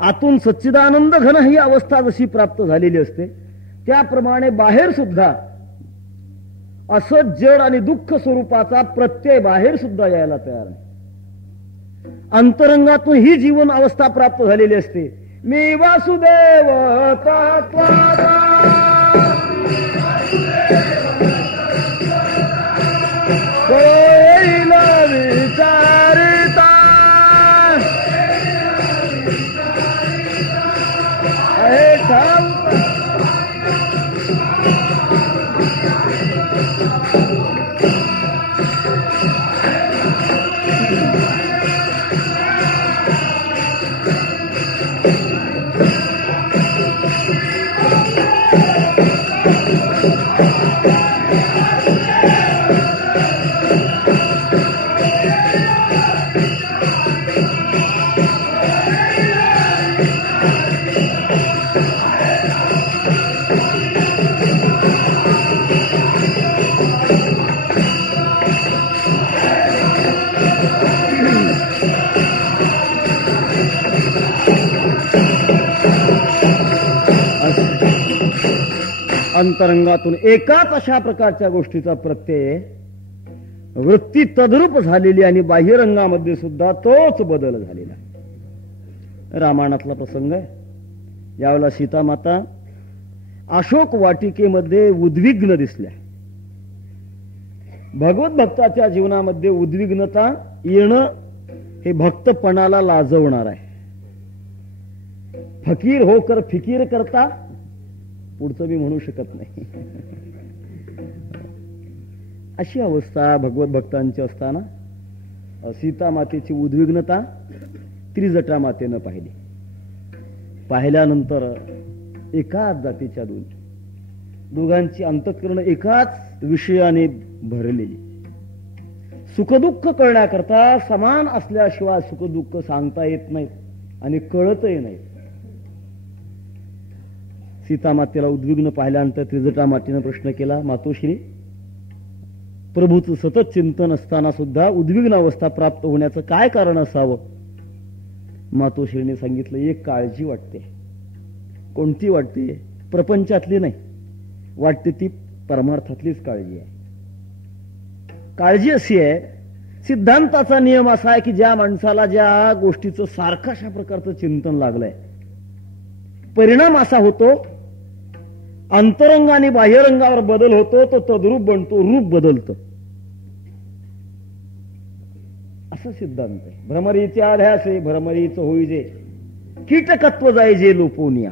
आतून सच्चिदानंद घन ही अवस्था जशी प्राप्त झालेली असते, त्याप्रमाणे बाहेर सुद्धा असं जड आणि दुःख स्वरूपाचा प्रत्यय बाहेर सुद्धा यायला तयार आहे. अंतरंगातून ही जीवन अवस्था प्राप्त झालेली असते. मी वासुदेव तत्त्वाचा येईल विचारिता आहे ठाम. अंतरंगातून एकाच अशा प्रकारच्या गोष्टीचा प्रत्यय वृत्ती तद्रूप झालेली आणि बाह्यरंगामध्ये सुद्धा तोच बदल झालेला. रामायणातला प्रसंग आहे. यावेळेला सीतामाता अशोक वाटिकेमध्ये उद्विग्न दिसल्या. भगवत भक्ताच्या जीवनामध्ये उद्विग्नता येणं हे भक्तपणाला लाजवणार आहे. फकीर होकर फिकीर करता, पुढचं मी म्हणू शकत नाही. अशी अवस्था भगवत भक्तांची असताना सीता मातेची उद्विग्नता त्रिजटा मातेनं पाहिली. पाहिल्यानंतर एकाच जातीच्या दोघांची अंतःकरण एकाच विषयाने भरलेली. सुखदुःख कळण्याकरता समान असल्याशिवाय सुखदुःख सांगता येत नाहीत आणि कळतही नाही. सीता मातेला उद्विग्न पाहिल्यानंतर त्रिजटा मातेनं प्रश्न केला, मातोश्री, प्रभूचं सतत चिंतन असताना सुद्धा उद्विग्न अवस्था प्राप्त होण्याचं काय कारण असावं? मातोश्रीने सांगितलं, एक काळजी वाटते. कोणती वाटते? प्रपंचातली नाही, वाटते ती परमार्थातलीच काळजी आहे. काळजी अशी आहे, सिद्धांताचा नियम असा आहे की ज्या माणसाला ज्या गोष्टीचं सारखं अशा प्रकारचं चिंतन लागलंय, परिणाम असा होतो, अंतरंग आणि बाह्यरंगावर बदल होतो, तो तद्रूप बनतो, रूप बदलतं. असं सिद्धांत आहे. भ्रमरीचे आध्यासे भ्रमरीच होई जे, कीटकत्व जाय जे लोपोनिया,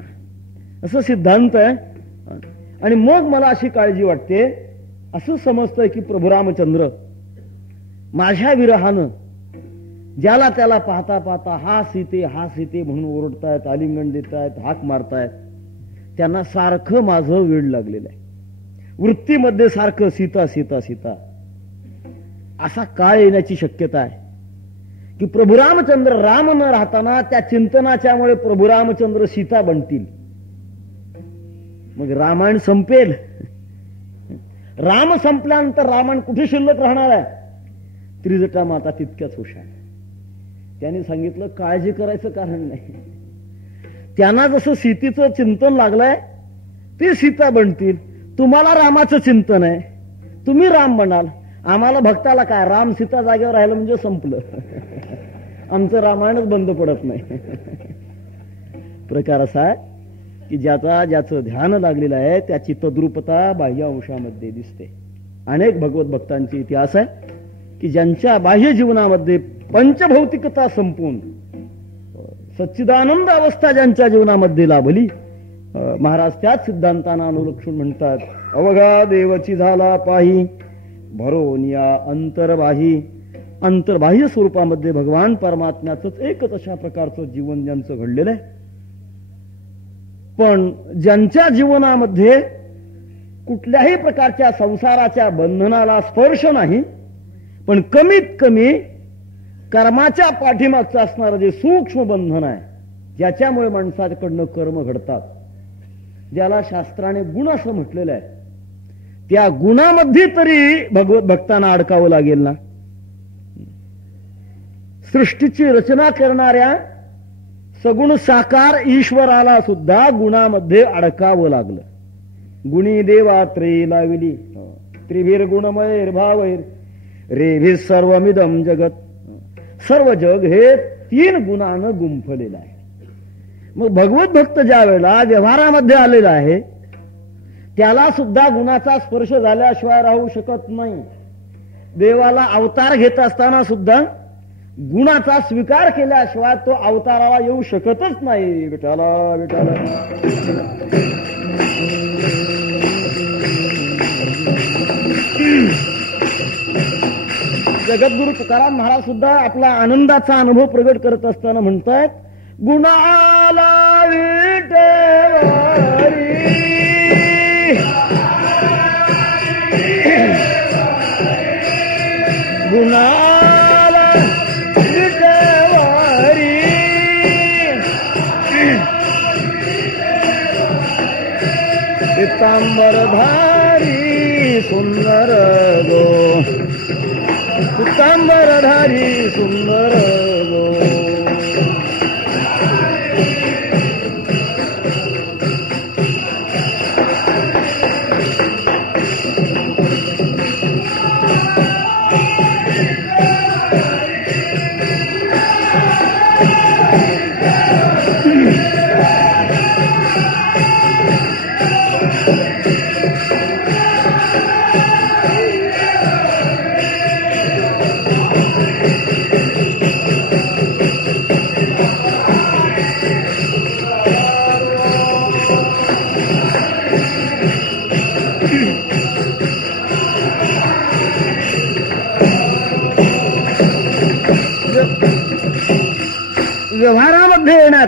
असं सिद्धांत आहे. आणि मग मला अशी काळजी वाटते, असं समजतंय की प्रभू रामचंद्र माझ्या विरहानं ज्याला त्याला पाहता पाहता हा सीते म्हणून ओरडतायत, आलिंगन देतायत, हाक मारतायत, त्यांना सारखं माझं वेळ लागलेलं आहे. वृत्तीमध्ये सारखं सीता सीता सीता. असा काळ येण्याची शक्यता आहे की प्रभू रामचंद्र राम न राहताना त्या चिंतनाच्यामुळे प्रभू रामचंद्र सीता बनतील. मग रामायण संपेल. राम संपल्यानंतर रामायण कुठे शिल्लक राहणार आहे? त्रिजटा माता तितक्याच हुशार. त्यांनी सांगितलं, काळजी करायचं कारण नाही. त्यांना जसं सीतेचं चिंतन लागलंय ते सीता बनतील. तुम्हाला रामाचं चिंतन आहे, तुम्ही राम बनाल. आम्हाला भक्ताला काय, राम सीता जागेवर राहिलं म्हणजे संपलं. आमचं रामायणच बंद पडत नाही. प्रकार असा आहे की ज्याचं ध्यान लागलेलं आहे त्याची तद्रूपता बाह्य अंशामध्ये दिसते. अनेक भगवत भक्तांचे इतिहास आहे की ज्यांच्या बाह्य जीवनामध्ये पंचभौतिकता संपून सच्चिदानंद अवस्था ज्यांच्या जीवनामध्ये लाभली, महाराज त्याच सिद्धांतांना अनुलक्षून म्हणतात, अवघा देवची झाला पाही भरोनिया अंतर्बाही. अंतर्बाह्य स्वरूपामध्ये भगवान परमात्म्याच एकच अशा प्रकारचं जीवन ज्यांचं घडलेलं आहे. पण ज्यांच्या जीवनामध्ये कुठल्याही प्रकारच्या संसाराच्या बंधनाला स्पर्श नाही, पण कमीत कमी कर्माच्या पाठीमागचं असणारं जे सूक्ष्म बंधन आहे, ज्याच्यामुळे माणसाकडनं कर्म घडतात, ज्याला शास्त्राने गुण असं म्हटलेलं आहे, त्या गुणामध्ये तरी भगवत भक्तांना अडकावं लागेल ना. सृष्टीची रचना करणाऱ्या सगुण साकार ईश्वराला सुद्धा गुणामध्ये अडकावं लागलं. गुणी देवा त्रयी लाविली त्रिभीर गुणमय भावैर रेभी सर्वमिदम जगत. सर्व जग हे 3 गुणानं गुंफलेलं आहे. मग भगवत भक्त ज्या वेळेला व्यवहारामध्ये आलेला आहे त्याला सुद्धा गुणाचा स्पर्श झाल्याशिवाय राहू शकत नाही. देवाला अवतार घेत असताना सुद्धा गुणाचा स्वीकार केल्याशिवाय तो अवताराला येऊ शकतच नाही. विठाला विठाला. जगद्गुरु तुकाराम महाराज सुद्धा आपला आनंदाचा अनुभव प्रगट करत असताना म्हणतायत, गुणाला विटेवारी गुणाला विटेवारी पितांबरधारी सुंदर गो पितांबरधारी सुंदर गो.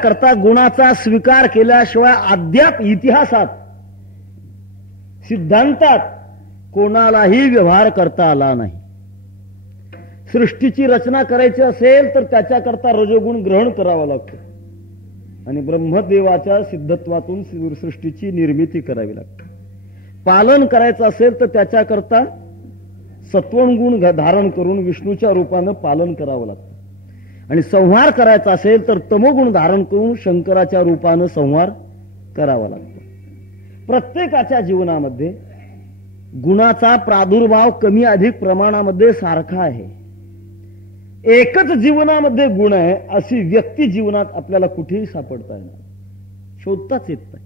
त्याच्याकरता गुणाचा स्वीकार केल्याशिवाय अद्याप इतिहासात सिद्धांतात कोणालाही व्यवहार करता आला नाही. सृष्टीची रचना करायची असेल तर त्याच्याकरता रजोगुण ग्रहण करावा लागतो आणि ब्रह्मदेवाच्या सिद्धत्वातून सृष्टीची निर्मिती करावी लागते. पालन करायचं असेल तर त्याच्याकरता सत्वगुण गुण धारण करून विष्णूच्या रूपानं पालन करावं लागतं आणि संहार करायचा असेल तर तमोगुण धारण करून शंकराच्या रूपानं संहार करावा लागतो. प्रत्येकाच्या जीवनामध्ये गुणाचा प्रादुर्भाव कमी अधिक प्रमाणामध्ये सारखा आहे. एकच जीवनामध्ये गुण आहे अशी व्यक्ती जीवनात आपल्याला कुठेही सापडता येणार, शोधताच येत नाही.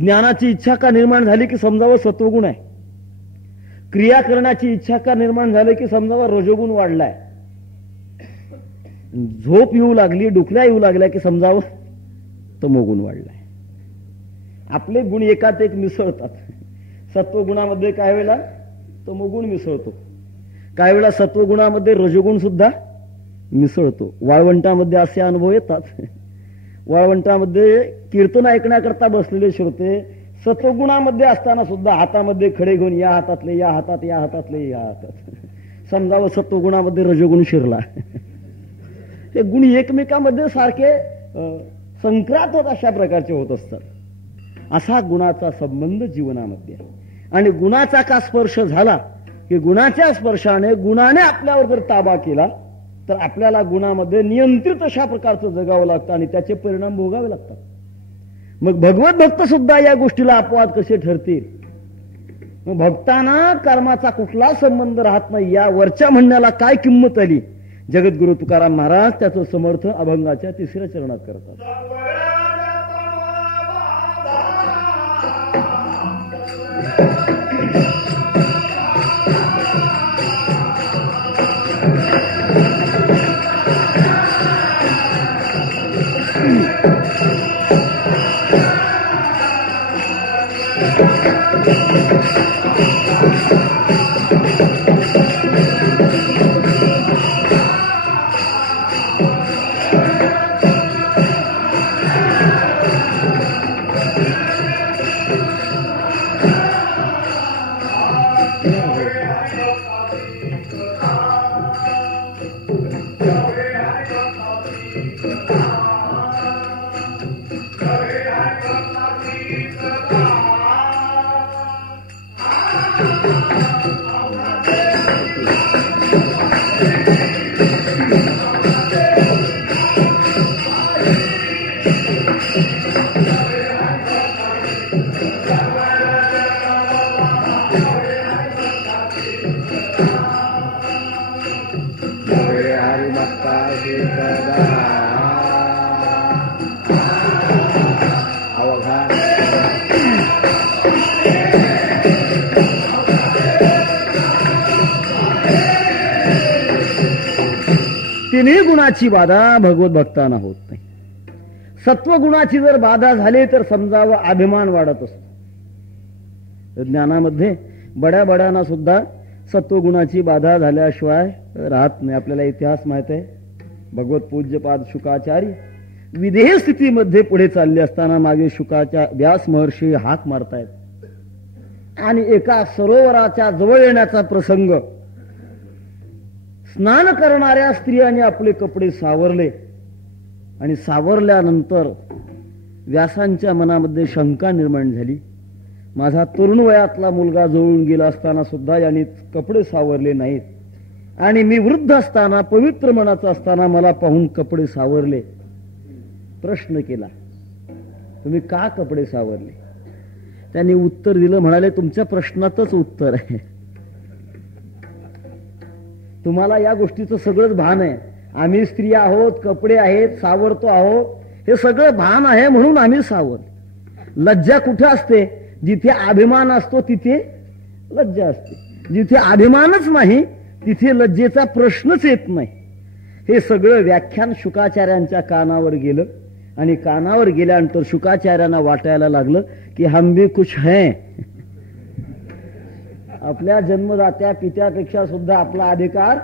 ज्ञानाची इच्छा का निर्माण झाली की समजावं सत्वगुण आहे. क्रिया करण्याची इच्छा का निर्माण झाली की समजावं रजोगुण वाढलाय. झोप येऊ लागली, डुकल्या येऊ लागल्या की समजावं तमोगुण वाढलाय. आपले गुण एकात एक मिसळतात. सत्वगुणामध्ये काही वेळेला तमोगुण मिसळतो, काही वेळा सत्वगुणामध्ये रजोगुण सुद्धा मिसळतो. वाळवंटामध्ये असे अनुभव येतात. वाळवंटामध्ये कीर्तन ऐकण्याकरता बसलेले श्रोते सत्वगुणामध्ये असताना सुद्धा हातामध्ये खडे घेऊन या हातातले या हातात, या हातातले या हातात, समजावं सत्वगुणामध्ये रजोगुण शिरला. हे गुण एकमेकांमध्ये सारखे संक्रांत होत अशा प्रकारचे होत असतात. असा गुणाचा संबंध जीवनामध्ये आहे. आणि गुणाचा का स्पर्श झाला की गुणाच्या स्पर्शाने गुणाने आपल्यावर जर ताबा केला तर आपल्याला गुणामध्ये नियंत्रित अशा प्रकारचं जगावं लागतं आणि त्याचे परिणाम भोगावे लागतात. मग भगवत भक्त सुद्धा या गोष्टीला अपवाद कसे ठरतील. मग भक्तांना कर्माचा कुठला संबंध राहत नाही या वरच्या म्हणण्याला काय किंमत आली. जगद्गुरु तुकाराम महाराज त्याचं समर्थ अभंगाच्या 3ऱ्या चरणात करतात. तिन्ही गुणाची बाधा भगवत भक्तांना होत नाही. सत्वगुणाची जर बाधा झाली तर समजावं अभिमान वाढत असतो. ज्ञानामध्ये बड्या बड्यांना सुद्धा सत्वगुणाची बाधा झाल्याशिवाय राहत नाही. आपल्याला इतिहास माहित आहे. भगवत पूज्यपाद शुकाचार्य विदेह स्थितीमध्ये पुढे चालले असताना मागे शुकाच्या व्यास महर्षी हाक मारतायत आणि एका सरोवराच्या जवळ येण्याचा प्रसंग. स्नान करणाऱ्या स्त्रियांनी आपले कपडे सावरले आणि सावरल्यानंतर व्यासांच्या मनामध्ये शंका निर्माण झाली. माझा तरुण वयातला मुलगा जवळून गेला असताना सुद्धा यांनी कपडे सावरले नाहीत आणि मी वृद्ध असताना पवित्र मनाचा असताना मला पाहून कपडे सावरले. प्रश्न केला, तुम्ही का कपडे सावरले? त्यांनी उत्तर दिलं, म्हणाले तुमच्या प्रश्नातच उत्तर आहे. तुम्हाला या गोष्टीचं सगळंच भान आहे. आम्ही स्त्री आहोत, कपडे आहेत, सावरतो आहोत, हे सगळं भान आहे म्हणून आम्ही सावर. लज्जा कुठं असते? जिथे अभिमान असतो तिथे लज्जा असते. जिथे अभिमानच नाही तिथे लज्जेचा प्रश्नच येत नाही. हे सगळं व्याख्यान शुकाचार्यांच्या कानावर गेलं आणि कानावर गेल्यानंतर शुकाचार्यांना वाटायला लागलं की हम भी कुछ हैं. आपल्या जन्मदात्या पित्यापेक्षा सुद्धा आपला अधिकार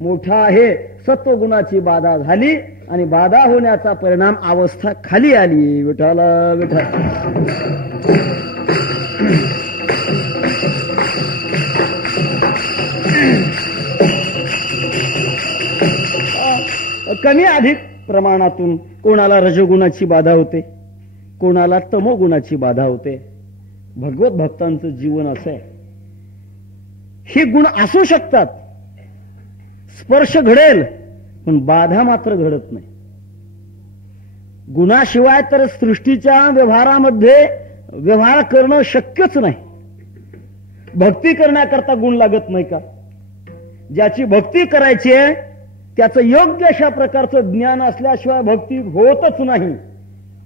मोठा आहे. सत्वगुणाची बाधा झाली आणि बाधा होण्याचा परिणाम अवस्था खाली आली. विठ्ठल विठ्ठल. कमी अधिक प्रमाणातून कोणाला रजोगुणाची बाधा होते, कोणाला तमोगुणाची बाधा होते. भगवत भक्तांचं जीवन असं आहे, हे गुण असू शकतात, स्पर्श घडेल पण बाधा मात्र घडत नाही. गुणाशिवाय तर सृष्टीच्या व्यवहारामध्ये व्यवहार करणं शक्यच नाही. भक्ती करण्याकरता गुण लागत नाही का? ज्याची भक्ती करायची आहे त्याचं योग्य अशा प्रकारचं ज्ञान असल्याशिवाय भक्ती होतच नाही.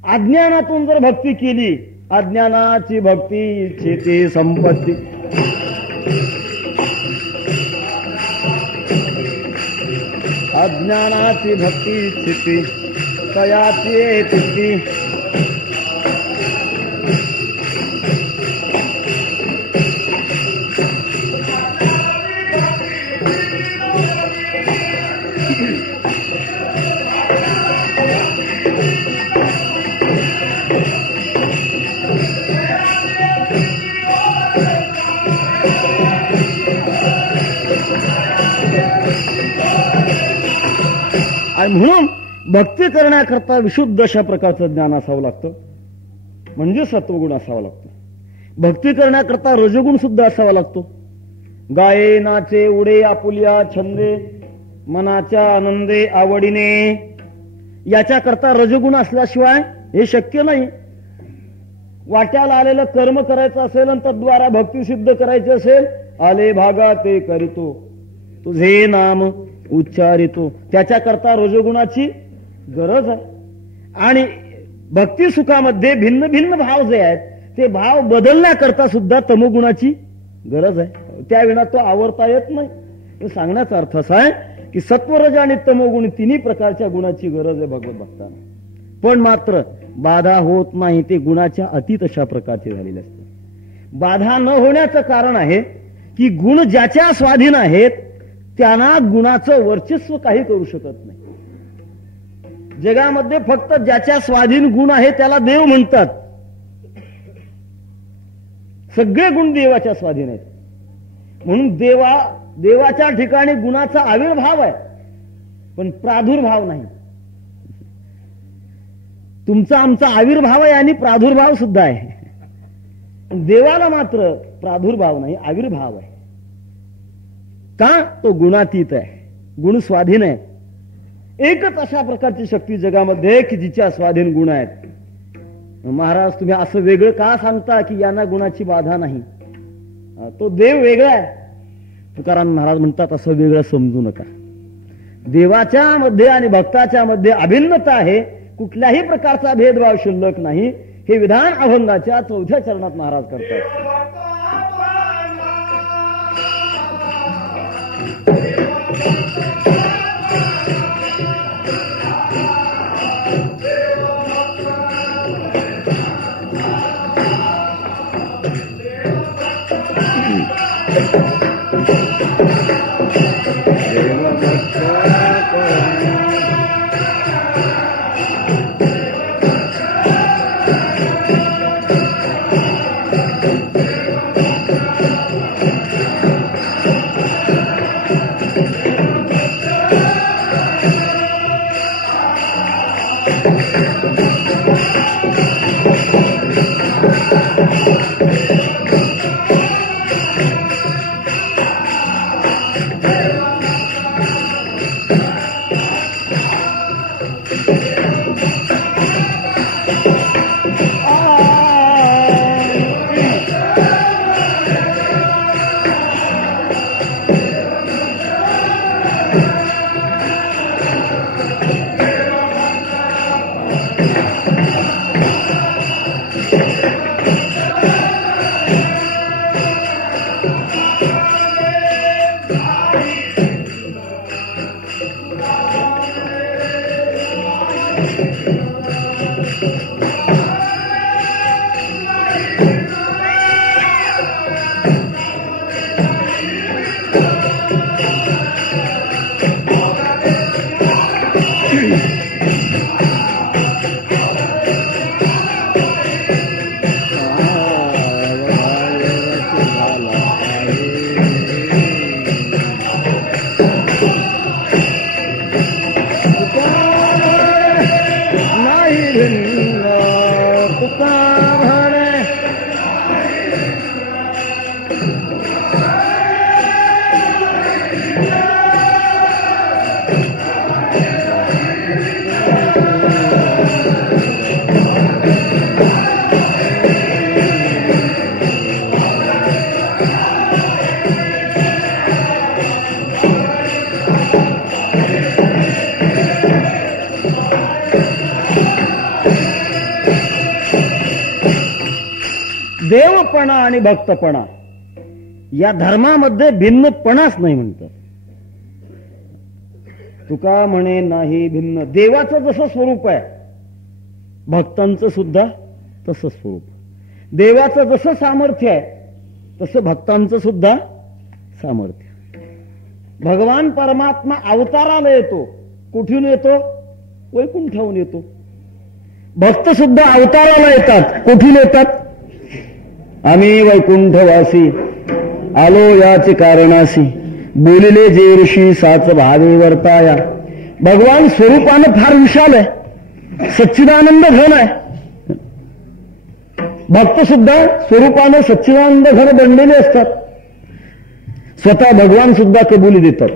अज्ञानातून जर भक्ती केली, अज्ञानाची भक्ती इच्छिती संपत्ती. अज्ञानाची भक्ती इच्छिती तयाची येती. आणि म्हणून भक्ती करण्याकरता विशुद्ध अशा प्रकारचं ज्ञान असावं लागतं, म्हणजे सत्वगुण असावा लागतो. भक्ती करण्याकरता रजोगुण सुद्धा असावा लागतो. गाये नाचे उडे आपुलिया छंदे मनाच्या आनंदे आवडीने, याच्याकरता रजोगुण असल्याशिवाय हे शक्य नाही. वाट्याला आलेलं कर्म करायचं असेल आणि तद्वारा भक्ती सिद्ध करायची असेल, आले भागा ते करीतो तुझे नाम उच्चारितो, त्याच्याकरता रजोगुणाची गरज आहे. आणि भक्ती सुखामध्ये भिन्न भिन्न भाव जे आहेत ते भाव बदलण्याकरता सुद्धा तमोगुणाची गरज आहे. त्याविना तो आवरता येत नाही. सांगण्याचा अर्थ असा आहे की सत्वरज आणि तमोगुण तिन्ही प्रकारच्या गुणाची गरज आहे भगवत भक्तांना. पण मात्र बाधा होत नाही, ते गुणाच्या अतीत अशा प्रकारचे झालेले असते. बाधा न होण्याचं कारण आहे की गुण ज्याच्या स्वाधीन आहेत त्यांना गुणाचं वर्चस्व काही करू शकत नाही. जगामध्ये फक्त ज्याच्या स्वाधीन गुण आहे त्याला देव म्हणतात. सगळे गुण देवाच्या स्वाधीन आहेत. म्हणून देवाच्या ठिकाणी गुणाचा आविर्भाव आहे पण प्रादुर्भाव नाही. तुमचा आमचा आविर्भाव आहे आणि प्रादुर्भाव सुद्धा आहे. देवाला मात्र प्रादुर्भाव नाही, आविर्भाव आहे. का? तो गुणातीत आहे, गुण स्वाधीन आहे. एकच अशा प्रकारची शक्ती जगामध्ये की जिच्या स्वाधीन गुण आहेत. महाराज तुम्ही असं वेगळं का सांगता की यांना गुणाची बाधा नाही? तो देव वेगळा आहे. तुकाराम महाराज म्हणतात असं वेगळं समजू नका. देवाच्या मध्ये आणि भक्ताच्या मध्ये अभिन्नता आहे, कुठल्याही प्रकारचा भेदभाव शिल्लक नाही. हे विधान अभंगाच्या 4थ्या चरणात महाराज करतात. भिन्नपणा आणि भक्तपणा या धर्मामध्ये भिन्नपणाच नाही म्हणतात. तुका म्हणे नाही भिन्न. देवाचं जसं स्वरूप आहे भक्तांचं सुद्धा तसं स्वरूप. देवाचं जसं सामर्थ्य आहे तसं भक्तांचं सुद्धा सामर्थ्य. भगवान परमात्मा अवताराला येतो. कुठून येतो? वैकुंठाहून येतो. भक्त सुद्धा अवताराला येतात. कुठून येतात? आम्ही वैकुंठवासी आलो याचे कारणासी बोलिले जे ऋषी साच भावे वर्ताया. भगवान स्वरूपानं फार विशाल आहे, सच्चिदानंद घन आहे. भक्त सुद्धा स्वरूपानं सच्चिदानंद घन बनलेले असतात. स्वतः भगवान सुद्धा कबुली देतात.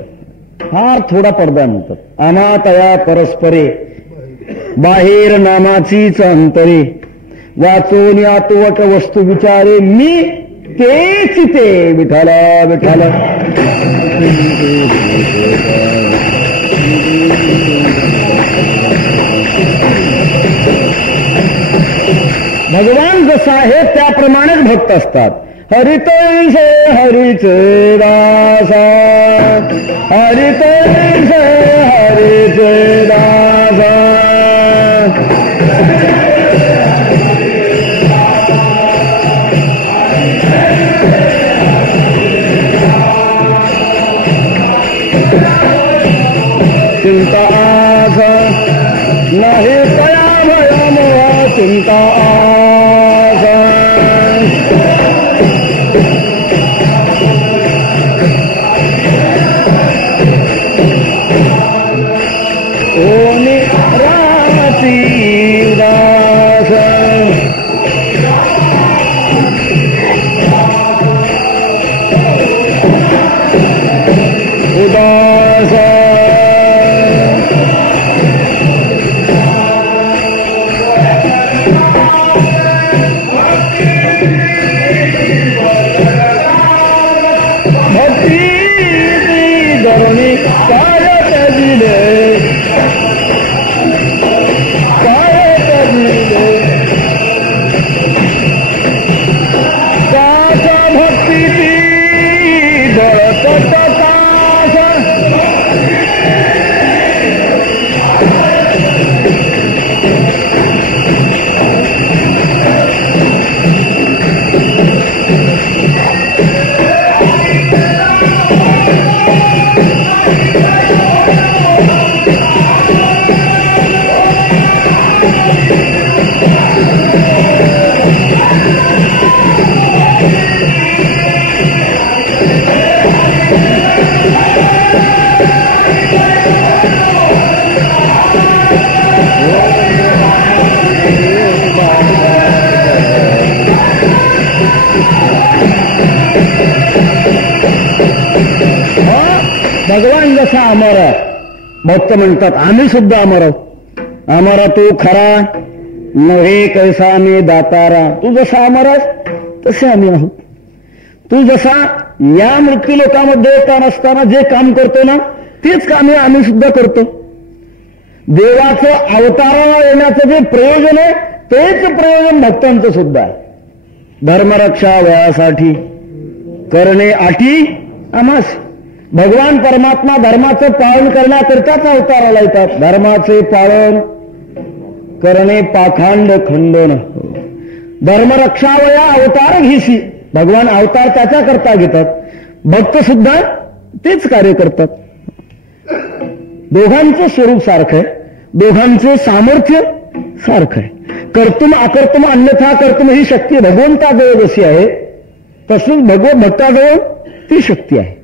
फार थोडा पडदा म्हणतात. आम्हा तया परस्परे बाहेर नामाचीच अंतरे वाचून यातोवट वस्तू विचारे मी तेच ते विठाला विठाला. भगवान जसा आहे त्याप्रमाणेच भक्त असतात. हरितैसे हरिचे दासा हरितैसे हरिचे दासा. चिंता आस नाही तया भयम चिंता आस. ओनी रामची दास उदास. भगवान जसा अमर आहे. भक्त म्हणतात आम्ही सुद्धा अमर आहोत. अमर तू खरा नव्हे कैसा मी दातारा. तू जसा अमर आहेस तसे आम्ही आहोत. तू जसा या मृत्यू लोकांमध्ये येता नसताना जे काम करतो ना तेच काम आम्ही सुद्धा करतो. देवाचं अवताराला येण्याचं जे प्रयोजन आहे तेच प्रयोजन भक्तांचं सुद्धा आहे. धर्मरक्षा वयासाठी करणे आठी आमास. भगवान परमात्मा धर्माचं पालन करण्याकरताच अवताराला येतात. धर्माचे पालन करणे पाखांड खंडन. धर्मरक्षावया अवतार घेसी. भगवान अवतार त्याच्या करता घेतात. भक्त सुद्धा तेच कार्य करतात. दोघांचं स्वरूप सारखं आहे. दोघांचे सामर्थ्य सारखं आहे. कर्तुम अकर्तुम अन्यथा कर्तुम ही शक्ती भगवंताजवळ जशी आहे तसंच भगवत भक्ताजवळ ती शक्ती आहे.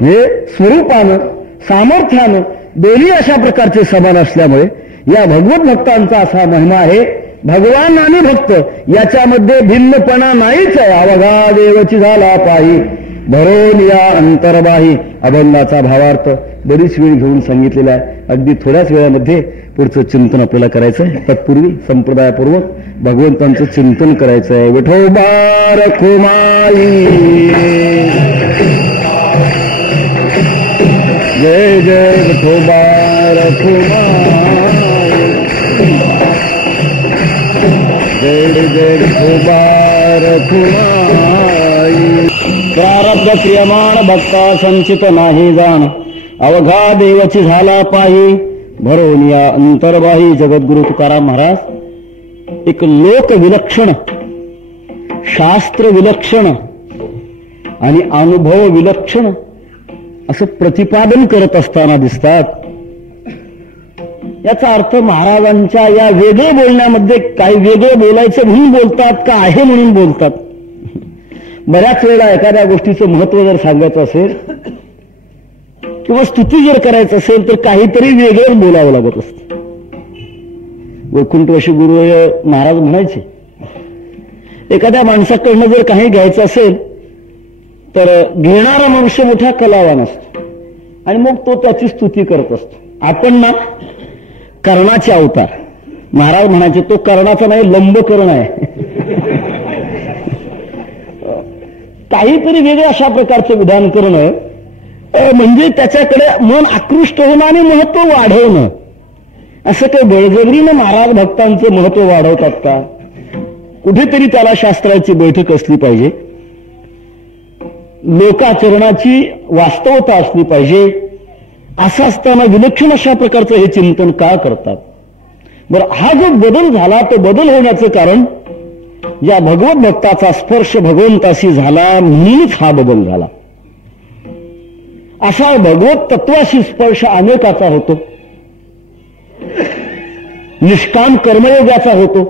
म्हणजे स्वरूपानं सामर्थ्यानं दोन्ही अशा प्रकारचे समान असल्यामुळे या भगवत भक्तांचा असा महिमा आहे. भगवान आणि भक्त याच्यामध्ये भिन्नपणा नाहीच आहे. अवघा देवची झाला पाही भरून या अंतर्बाही. अभंगाचा भावार्थ बरीच वेळ घेऊन सांगितलेला आहे. अगदी थोड्याच वेळामध्ये पुढचं चिंतन आपल्याला करायचं आहे. तत्पूर्वी संप्रदायपूर्वक भगवंतांचं चिंतन करायचं आहे. विठोबा रखुमाई जय जय विठोबा रखुमाई जय जय विठोबा रखुमाई. प्रारब्ध क्रियमाण भक्ता संचित नाही जाण, अवघा देवाची झाला पायी, भरून या अंतर्बाही. जगद्गुरु तुकाराम महाराज एक लोक विलक्षण, शास्त्र विलक्षण आणि अनुभव विलक्षण असं प्रतिपादन करत असताना दिसतात. याचा अर्थ महाराजांच्या या वेगळे बोलण्यामध्ये काही वेगळं बोलायचं म्हणून बोलतात का आहे म्हणून बोलतात. बऱ्याच वेळेला एखाद्या गोष्टीचं महत्व जर सांगायचं असेल किंवा स्तुती जर करायचं असेल तर काहीतरी वेगळंच बोलावं लागत असतं. वैकुंठवासी गुरु महाराज म्हणायचे, एखाद्या माणसाकडनं जर काही घ्यायचं असेल तर घेणारा मनुष्य मोठा कलावान असतो आणि मग तो त्याची स्तुती करत असतो. आपण ना कर्णाचे अवतार. महाराज म्हणायचे तो कर्णाचा नाही लंबकर्ण आहे. काहीतरी वेगळे अशा प्रकारचं विधान करणं म्हणजे त्याच्याकडे मन आकृष्ट होणं आणि महत्व वाढवणं. असं काही बळजबरीनं महाराज भक्तांचं महत्व वाढवतात का? कुठेतरी त्याला शास्त्राची बैठक असली पाहिजे, लोकाचरणाची वास्तवता असली पाहिजे. असं असताना विलक्षण अशा प्रकारचं हे चिंतन का करतात? बरं, हा जो बदल झाला तो बदल होण्याचं कारण या भगवत भक्ताचा स्पर्श भगवंताशी झाला म्हणूनच हा बदल झाला. असा भगवत तत्वाशी स्पर्श अनेकाचा होतो, निष्काम कर्मयोगाचा होतो,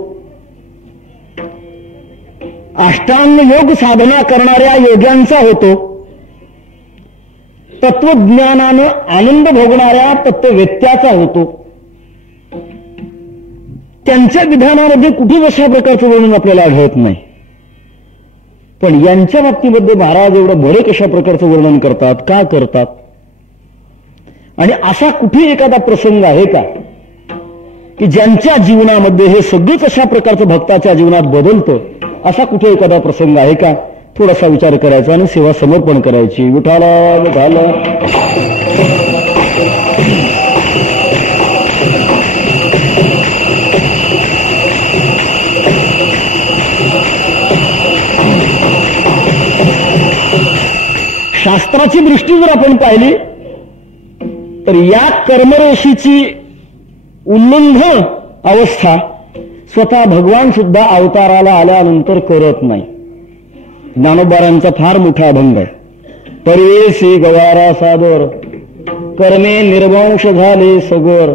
अष्टांग योग साधना करणाऱ्या योग्यांचा होतो, तत्वज्ञानानं आनंद भोगणाऱ्या तत्ववेत्याचा होतो. त्यांच्या विधानामध्ये कुठेच अशा प्रकारचं वर्णन आपल्याला आढळत नाही. पण यांच्या बाबतीमध्ये महाराज एवढं भडे कशा प्रकारचं वर्णन करतात, का करतात? आणि असा कुठे एखादा प्रसंग आहे का की ज्यांच्या जीवनामध्ये हे सगळंच अशा प्रकारचं भक्ताच्या जीवनात बदलतं? असा कुठे एखादा प्रसंग आहे का? थोडासा विचार करायचा आणि सेवा समर्पण करायची. विठाला विठाला. शास्त्राची दृष्टी जर आपण पाहिली तर या कर्मरेषीची उल्लंघन अवस्था स्वतः भगवान सुद्धा अवताराला आल्यानंतर करत नाही. ज्ञानोबारांचा फार मोठा अभंग आहे. परिवेशी गवारा सादर, कर्मे निर्वंश झाले सगर,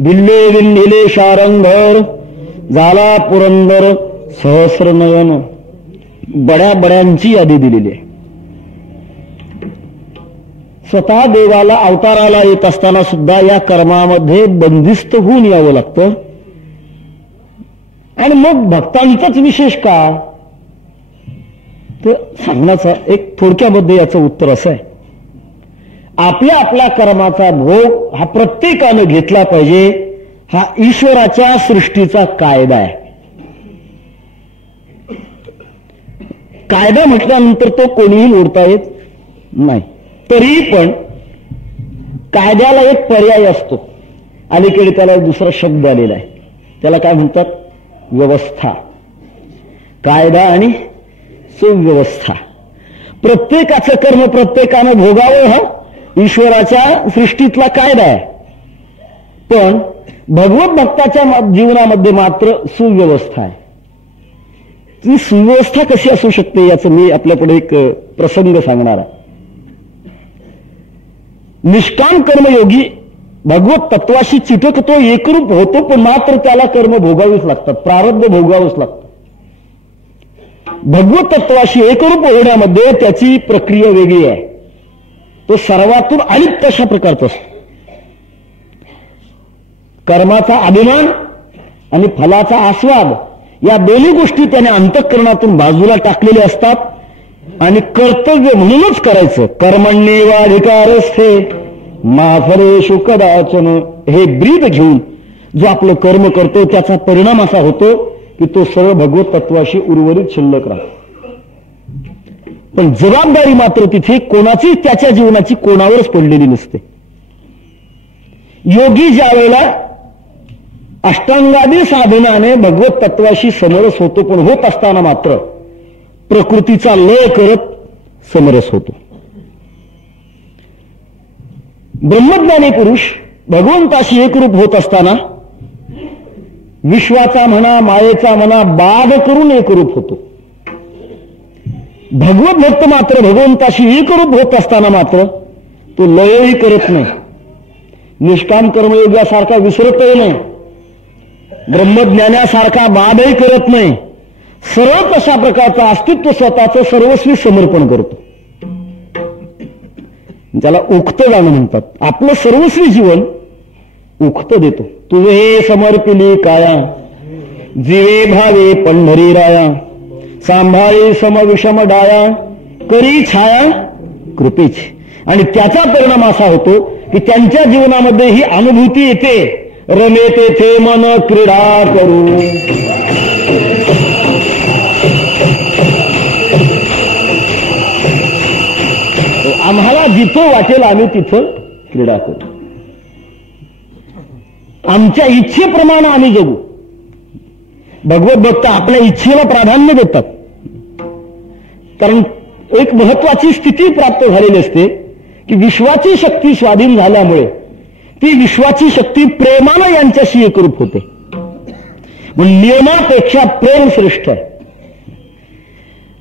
दिल्ले विंढिले शारंगर, झाला पुरंदर सहस्र नयन. बड्या बड्यांची यादी दिलेली आहे. स्वतः देवाला अवताराला येत असताना सुद्धा या कर्मामध्ये बंदिस्त होऊन यावं लागतं. आणि मग भक्तांचाच विशेष का? तर सांगण्याचा एक थोडक्यामध्ये याचं उत्तर असं आहे, आपल्या आपल्या कर्माचा भोग हा प्रत्येकानं घेतला पाहिजे. हा ईश्वराच्या सृष्टीचा कायदा आहे. कायदा म्हटल्यानंतर तो कोणीही मोडता येत नाही. तरी पण कायद्याला एक पर्याय असतो. अलीकडे त्याला एक दुसरा शब्द आलेला आहे. त्याला काय म्हणतात? व्यवस्था. कायदा आणि सुव्यवस्था. प्रत्येकाचं कर्म प्रत्येकानं भोगावं हा ईश्वराच्या सृष्टीतला कायदा आहे. पण भगवत भक्ताच्या जीवनामध्ये मात्र सुव्यवस्था आहे. ती सुव्यवस्था कशी असू शकते याचं मी आपल्याकडे एक प्रसंग सांगणार आहे. निष्काम कर्मयोगी भगवत तत्वाशी चिटकतो, एकरूप होतो, पण मात्र त्याला कर्म भोगावीच लागतात, प्रारब्ध भोगावंच लागतं. भगवत तत्वाशी एकरूप होण्यामध्ये त्याची प्रक्रिया वेगळी आहे. तो सर्वातून अलिप्त अशा प्रकारचा असतो. कर्माचा अभिमान आणि फलाचा आस्वाद या दोन्ही गोष्टी त्याने अंतःकरणातून बाजूला टाकलेल्या असतात आणि कर्तव्य म्हणूनच करायचं. कर्मण्येवाधिकारस्थे मा फलेषु कदाचन. हे ब्रीद घेऊन जो आपलं कर्म करतो त्याचा परिणाम असा होतो की तो सरळ भगवत तत्वाशी उर्वरित शिल्लक राहतो. पण जबाबदारी मात्र तिथे कोणाची त्याच्या जीवनाची कोणावरच पडलेली नसते. योगी ज्या वेळेला अष्टांगादी साधनाने भगवत तत्वाशी समरस होतो, पण होत असताना मात्र प्रकृतीचा लय करत समरस होतो. ब्रह्मज्ञानी पुरुष भगवंताशी एकरूप होत असताना विश्वाचा म्हणा, मायेचा म्हणा बाध करून एकरूप होतो. भगवत भक्त मात्र भगवंताशी एकरूप होत असताना मात्र तो लयही करत नाही, निष्काम कर्मयोगासारखा विसरतही नाही, ब्रह्मज्ञानासारखा बाधही करत नाही, सरळ तशा प्रकारचं अस्तित्व स्वतःचं सर्वस्वी समर्पण करतो. ज्याला उक्त जाणं म्हणतात. आपलं सर्वस्वी जीवन उक्त देतो. तुझे हे समर्पिली काया, जीवे भावे पंढरी राया, सांभाळी समविषम डाया, करी छाया कृपेची. आणि त्याचा परिणाम असा होतो की त्यांच्या जीवनामध्ये ही अनुभूती येते, रमे तेथे मन क्रीडा करू. आम्हाला जिथं वाटेल आम्ही तिथं क्रीडा करू, आमच्या इच्छेप्रमाणे आम्ही जगू. भगवत भक्त आपल्या इच्छेला प्राधान्य देतात, कारण एक महत्वाची स्थिती प्राप्त झालेली असते की विश्वाची शक्ती स्वाधीन झाल्यामुळे ती विश्वाची शक्ती प्रेमानं यांच्याशी एकरूप होते. म्हणून नियमापेक्षा प्रेम श्रेष्ठ आहे.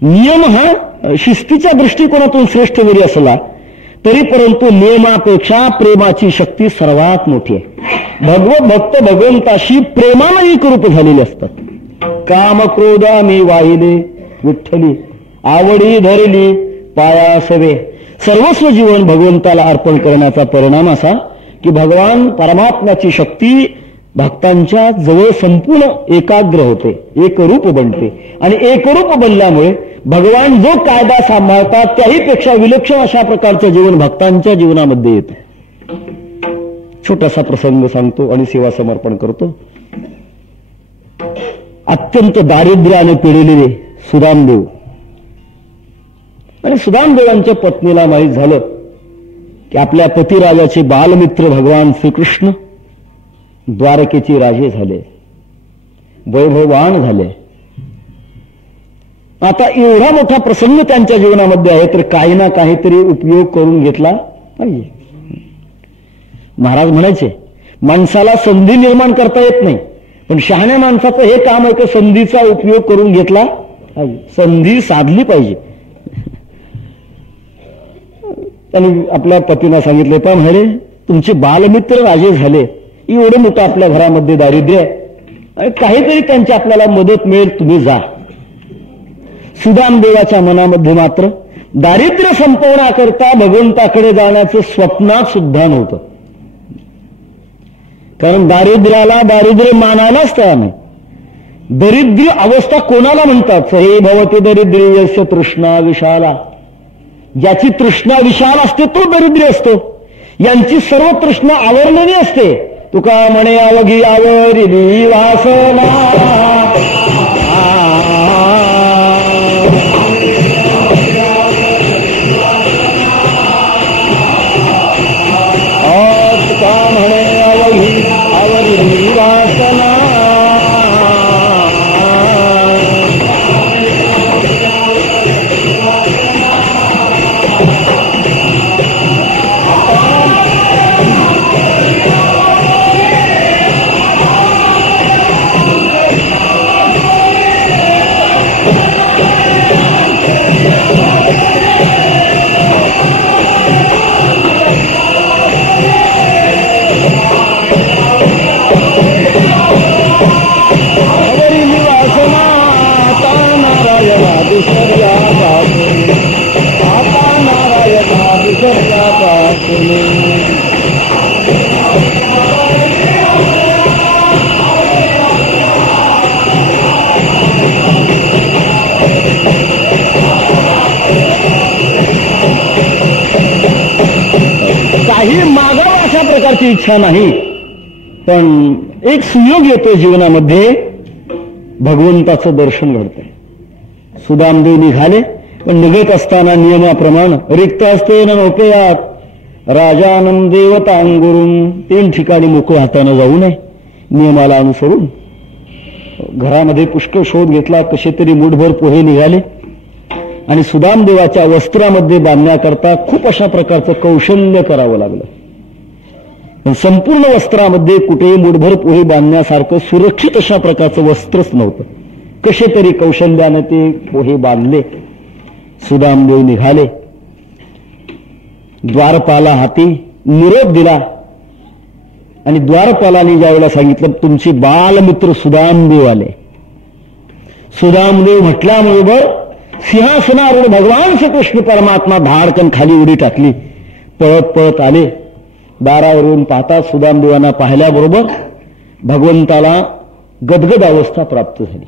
नियम हा शिस्तीच्या दृष्टिकोनातून श्रेष्ठ जरी असला तरी परंतु नियमापेक्षा प्रेमाची शक्ती सर्वात मोठी आहे. भगवत भक्त भगवंताशी प्रेमानं एकरूप झालेले असतात. काम क्रोधा मी वाहिले विठ्ठली, आवडी धरली पाया सवे. सर्वस्व जीवन भगवंताला अर्पण करण्याचा परिणाम असा की भगवान परमात्म्याची शक्ती भक्तांच्या जवळ संपूर्ण एकाग्र होते, एकरूप बनते. आणि एकरूप बनल्यामुळे भगवान जो कायदा सांभाळतात त्याही पेक्षा विलक्षण अशा प्रकारचं जीवन भक्तांच्या जीवनामध्ये येतं. छोटासा प्रसंग सांगतो आणि सेवा समर्पण करतो. अत्यंत दारिद्र्याने पिढलेले सुदामदेव आणि सुदामदेवांच्या पत्नीला माहीत झालं की आपल्या पतिराजाचे बालमित्र भगवान श्रीकृष्ण द्वारकेचे राजे झाले, वैभववान झाले. आता एवढा मोठा प्रसंग त्यांच्या जीवनामध्ये आहे तर काही ना काहीतरी उपयोग करून घेतला पाहिजे. महाराज म्हणायचे माणसाला संधी निर्माण करता येत नाही, पण शहाण्या माणसाचं हे काम आहे की संधीचा उपयोग करून घेतला पाहिजे, संधी साधली पाहिजे. त्यांनी आपल्या पतीला सांगितले, पण म्हणे तुमचे बालमित्र राजे झाले, एवढं मोठं आपल्या घरामध्ये दारिद्र्य आहे आणि काहीतरी त्यांची आपल्याला मदत मिळेल, तुम्ही जा. सुदामदेवाच्या मनामध्ये मात्र दारिद्र्य संपवण्याकरता भगवंताकडे जाण्याचं स्वप्नात सुद्धा नव्हतं. कारण दारिद्र्याला दारिद्र्य मानायलाच तयार नाही. दरिद्र्य अवस्था कोणाला म्हणतात? हे भवती दरिद्र्य यस्य तृष्णा विशाला. ज्याची तृष्णा विशाल असते तो दरिद्र्य असतो. यांची सर्व तृष्णा आवरलेली असते. तुका म्हणे अवघी आवरिली वासना, तुका म्हणे अवघी आवरिली वासना. काही मागावं अशा प्रकारची इच्छा नाही, पण एक सुयोग येतो जीवनामध्ये, भगवंताचं दर्शन घडतंय. सुदामदेव निघाले, पण निघत असताना नियमाप्रमाणे रिक्त असते न नौकेयात राजानंद देवतांगुरून 3 ठिकाणी मोकळ्या हाताने जाऊ नये, नियमाला अनुसरून. घरामध्ये पुष्कळ शोध घेतला, कसे तरी मुठभर पोहे निघाले. आणि सुदामदेवाच्या वस्त्रामध्ये बांधण्याकरता खूप अशा प्रकारचं कौशल्य करावं लागलं. पण संपूर्ण वस्त्रामध्ये कुठेही मुठभर पोहे बांधण्यासारखं सुरक्षित अशा प्रकारचं वस्त्रच नव्हतं. कसे तरी कौशल्याने ते पोहे बांधले. सुदामदेव निघाले. द्वारपाला हाती निरोप दिला आणि द्वारपालाने ज्यावेळेला सांगितलं तुमचे बालमित्र सुदामदेव आले. सुदामदेव म्हटल्याबरोबर सिंहासनावर भगवान श्रीकृष्ण परमात्मा धाडकन खाली उडी टाकली. पळत पळत आले. दारावरून पाहता सुदामदेवांना पाहिल्याबरोबर भगवंताला गदगद अवस्था प्राप्त झाली.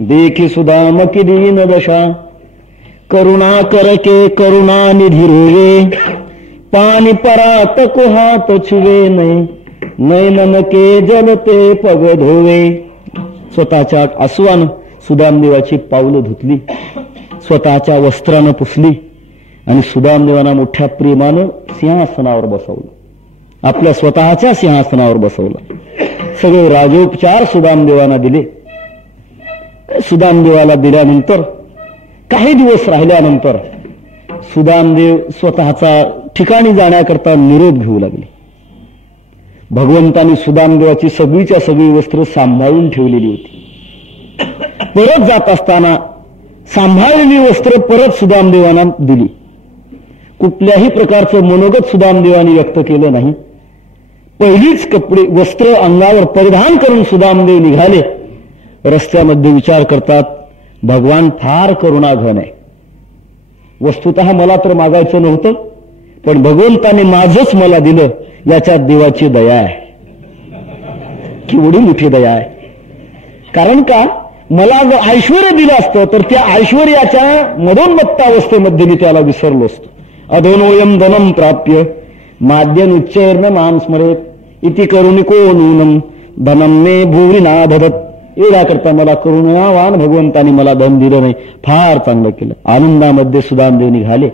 देखी सुदाम की दीन दशा करुणा करके करुणा निधी रोवे पाणी परात को हात छुवे नाही नैनन के जलते पग धोवे. स्वतःच्या आसुवानं सुदामदेवाची पावलं धुतली, स्वतःच्या वस्त्रानं पुसली आणि सुदामदेवांना मोठ्या प्रेमानं सिंहासनावर बसवलं. आपल्या स्वतःच्या सिंहासनावर बसवलं. सगळे राजोपचार सुदामदेवांना दिले. सुदामदेवाला दिल्यानंतर काही दिवस राहिल्यानंतर सुदामदेव स्वतःचा ठिकाणी जाण्याकरता निरोप घेऊ लागले. भगवंतांनी सुदामदेवाची सगळीच्या सगळी वस्त्र सांभाळून ठेवलेली होती. परत जात असताना सांभाळलेली वस्त्र परत सुदामदेवांना दिली. कुठल्याही प्रकारचं मनोगत सुदामदेवांनी व्यक्त केलं नाही. पहिलीच कपडे वस्त्र अंगावर परिधान करून सुदामदेव निघाले. रस्त्यामध्ये विचार करतात भगवान फार करुणाघन आहे. वस्तुतः मला तर मागायचं नव्हतं, पण भगवंताने माझंच मला दिलं, याच्यात देवाची दया आहे. केवढी मोठी दया आहे. कारण का मला जर ऐश्वर्य दिलं असतं तर त्या ऐश्वर्याच्या मदोन्मत्त अवस्थेमध्ये मी त्याला विसरलो असतो. अधोनोयम धनम प्राप्य माद्यनुच्चैर्न माम स्मरेत इति करुणिको नूनम धनम मे भूरी नाभदत. एवढ्याकरता मला करुणावान भगवंतानी मला धन दिलं नाही. फार चांगलं केलं. आनंदामध्ये सुदामदेव निघाले.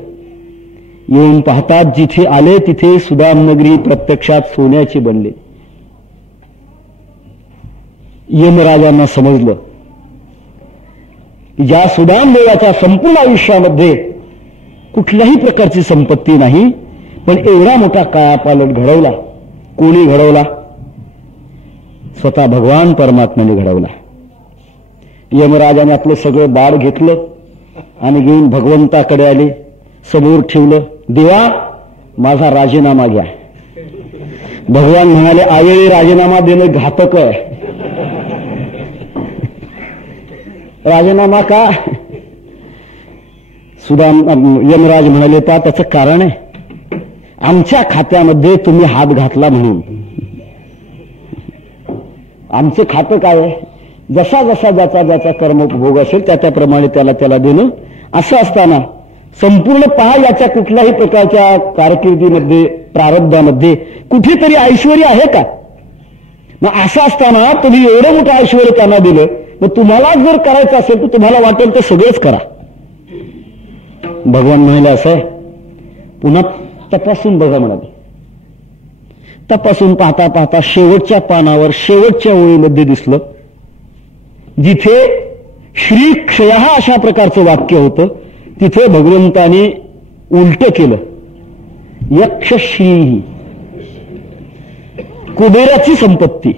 येऊन पाहतात जिथे आले तिथे सुदामनगरी प्रत्यक्षात सोन्याची बनली. यमराजांना समजलं की ज्या सुदामदेवाच्या संपूर्ण आयुष्यामध्ये कुठल्याही प्रकारची संपत्ती नाही, पण एवढा मोठा कायापालट घडवला. कोणी घडवला? स्वतः भगवान परमात्म्याने घडवला. यमराजाने आपलं सगळं बाळ घेतलं आणि घेऊन भगवंताकडे आले. समोर ठेवलं. देवा माझा राजीनामा घ्या. भगवान म्हणाले आवेळी राजीनामा देणं घातक आहे. राजीनामा का? यमराज म्हणाले त्याचं कारण आहे आमच्या खात्यामध्ये तुम्ही हात घातला म्हणून. आमचं खातं काय आहे? जसा जसा ज्याचा ज्याचा कर्मभोग असेल त्याप्रमाणे त्याला देणं. असं असताना संपूर्ण पहा याच्या कुठल्याही प्रकारच्या कारकिर्दीमध्ये प्रारब्धामध्ये कुठेतरी ऐश्वर्य आहे का? मग असं असताना तुम्ही एवढं मोठं ऐश्वर्य त्यांना दिलं, मग तुम्हाला जर करायचं असेल तर तुम्हाला वाटेल तर सगळंच करा. भगवान म्हणाले असं आहे पुन्हा तपासून बघा म्हणाले. तपासून पाहता पाहता शेवटच्या पानावर शेवटच्या ओळीमध्ये दिसलं जिथे श्री क्षय अशा प्रकारचं वाक्य होतं तिथे भगवंताने उलट केलं. यक्षश्री कुबेराची संपत्ती.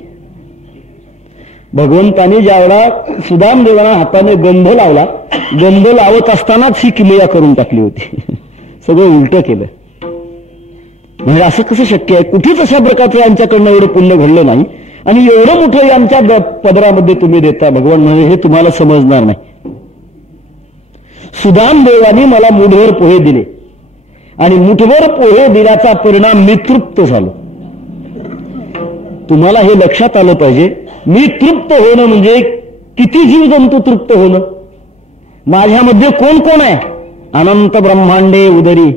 भगवंताने ज्यावेळा सुदामदेवांना हाताने गंध लावला, गंध लावत असतानाच ही किमया करून टाकली होती. सगळं उलट केलं. म्हणजे असं कसं शक्य आहे? कुठेच अशा प्रकारचं यांच्याकडनं एवढं पुण्य घडलं नाही आणि एवढं मोठं आमच्या पदरामध्ये तुम्ही देता. भगवान म्हणजे हे तुम्हाला समजणार नाही. सुदामदेवानी मला मुठभर पोहे दिले आणि मुठभर पोहे दिल्याचा परिणाम मी तृप्त झालो. तुम्हाला हे लक्षात आलं पाहिजे. मी तृप्त होणं म्हणजे किती जीवजंतू तृप्त होणं. माझ्यामध्ये कोण कोण आहे? अनंत ब्रह्मांडे उदरी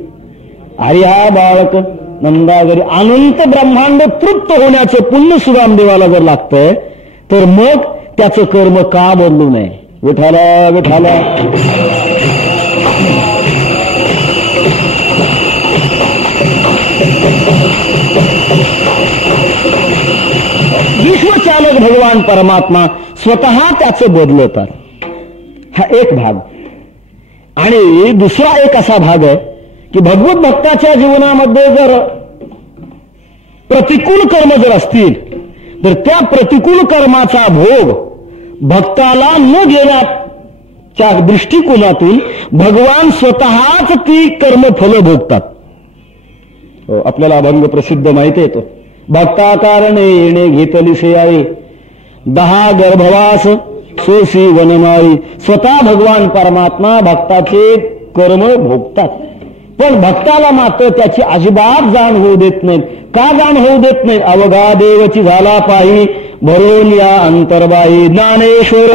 हरिहा बाळक नंदागरी. अनंत ब्रह्मांड तृप्त होण्याचं पुण्य सुदामदेवाला जर लागतंय तर मग त्याचं कर्म का बदलू नये? विठाला विठाला. विश्वचालक भगवान परमात्मा स्वतः त्याचं बदलतात. हा एक भाग. आणि दुसरा एक असा भाग आहे की भगवत भक्ताच्या जीवनामध्ये जर प्रतिकूल कर्म जर असतील तर त्या प्रतिकूल कर्माचा भोग भक्ताला न घेण्याच्या दृष्टिकोनातून भगवान स्वतःच ती कर्मफल भोगतात. आपल्याला अभंग प्रसिद्ध माहिती येतो. भक्ता कारणे येणे घेतली सेयाळी 10 गर्भवास सोसी वनमाळी. स्वतः भगवान परमात्मा भक्ताचे कर्म भोगतात, पण भक्ताला मात्र त्याची अजिबात जाण होऊ देत नाही. का जाण होऊ देत नाही? अवघा देवची झाला पाही भरून या अंतर्बाई. ज्ञानेश्वर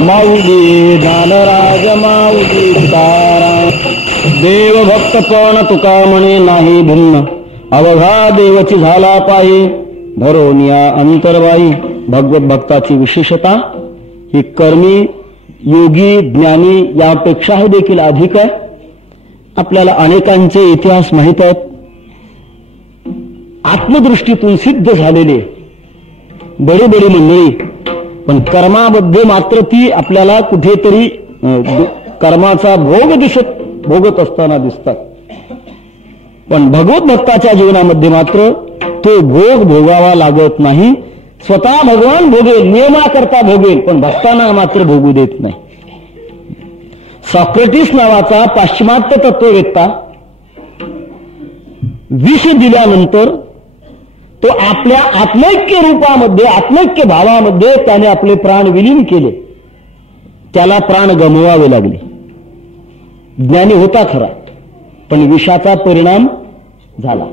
माऊली ज्ञानराज माऊली तुकाराम. देव भक्त पण तुका म्हणे नाही भिन्न. अवघा देवची झाला पाही भरून या अंतर्बाई. भगवत भक्ताची विशेषता ही कर्मी योगी ज्ञानी यापेक्षाही देखील अधिक आहे. आपल्याला अनेकांचे इतिहास माहित आहेत. आत्मदृष्टीतून सिद्ध झालेले बडी बडी मंडळी, पण कर्मामध्ये मात्र ती आपल्याला कुठेतरी कर्माचा भोगत असताना दिसतात. पण भगवत भक्ताच्या जीवनामध्ये मात्र तो भोग भोगावा लागत नाही. स्वतः भगवान भोगेल, नियमाकरता भोगेल, पण भक्तांना मात्र भोगू देत नाही. सॉक्रेटिस नावाचा पाश्चिमात्य तत्ववेत्ता विष दिल्यानंतर तो आपल्या आत्मैक्य रूपामध्ये, आत्मैक्य भावामध्ये त्याने आपले प्राण विलीन केले. त्याला प्राण गमवावे लागले. ज्ञानी होता खरा, पण विषाचा परिणाम झाला.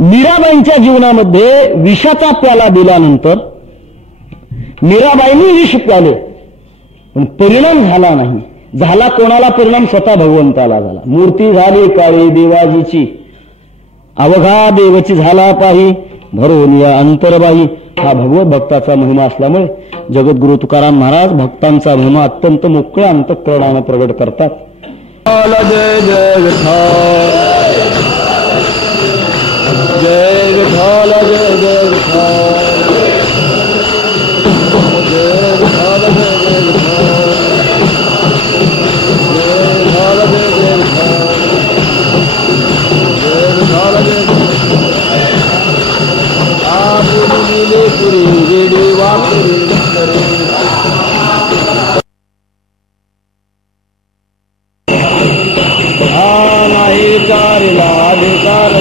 मीराबाईंच्या जीवनामध्ये विषाचा प्याला दिल्यानंतर मीराबाईंनी विष प्याले, पण परिणाम झाला नाही. झाला कोणाला परिणाम? स्वतः भगवंताला झाला. मूर्ती झाली काळी देवाजीची अवघा देवची झाला पाही भरून या अंतरबाई. हा भगवत भक्ताचा महिमा असल्यामुळे जगद्गुरु तुकाराम महाराज भक्तांचा महिमा अत्यंत मोकळ्या अंतःकरणाने प्रगट करतात. जय जय विठ्ठल, जय विठ्ठल, जय जय विठ्ठल, जय विठ्ठल, जय जय विठ्ठल, जय विठ्ठल, जय जय विठ्ठल, जय विठ्ठल, जय आपुले पुरी रेडी वापुरी नाही कारिला अधिकार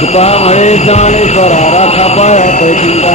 तुका म्हणे ज्ञानेश्वरा राखा पाया चिंता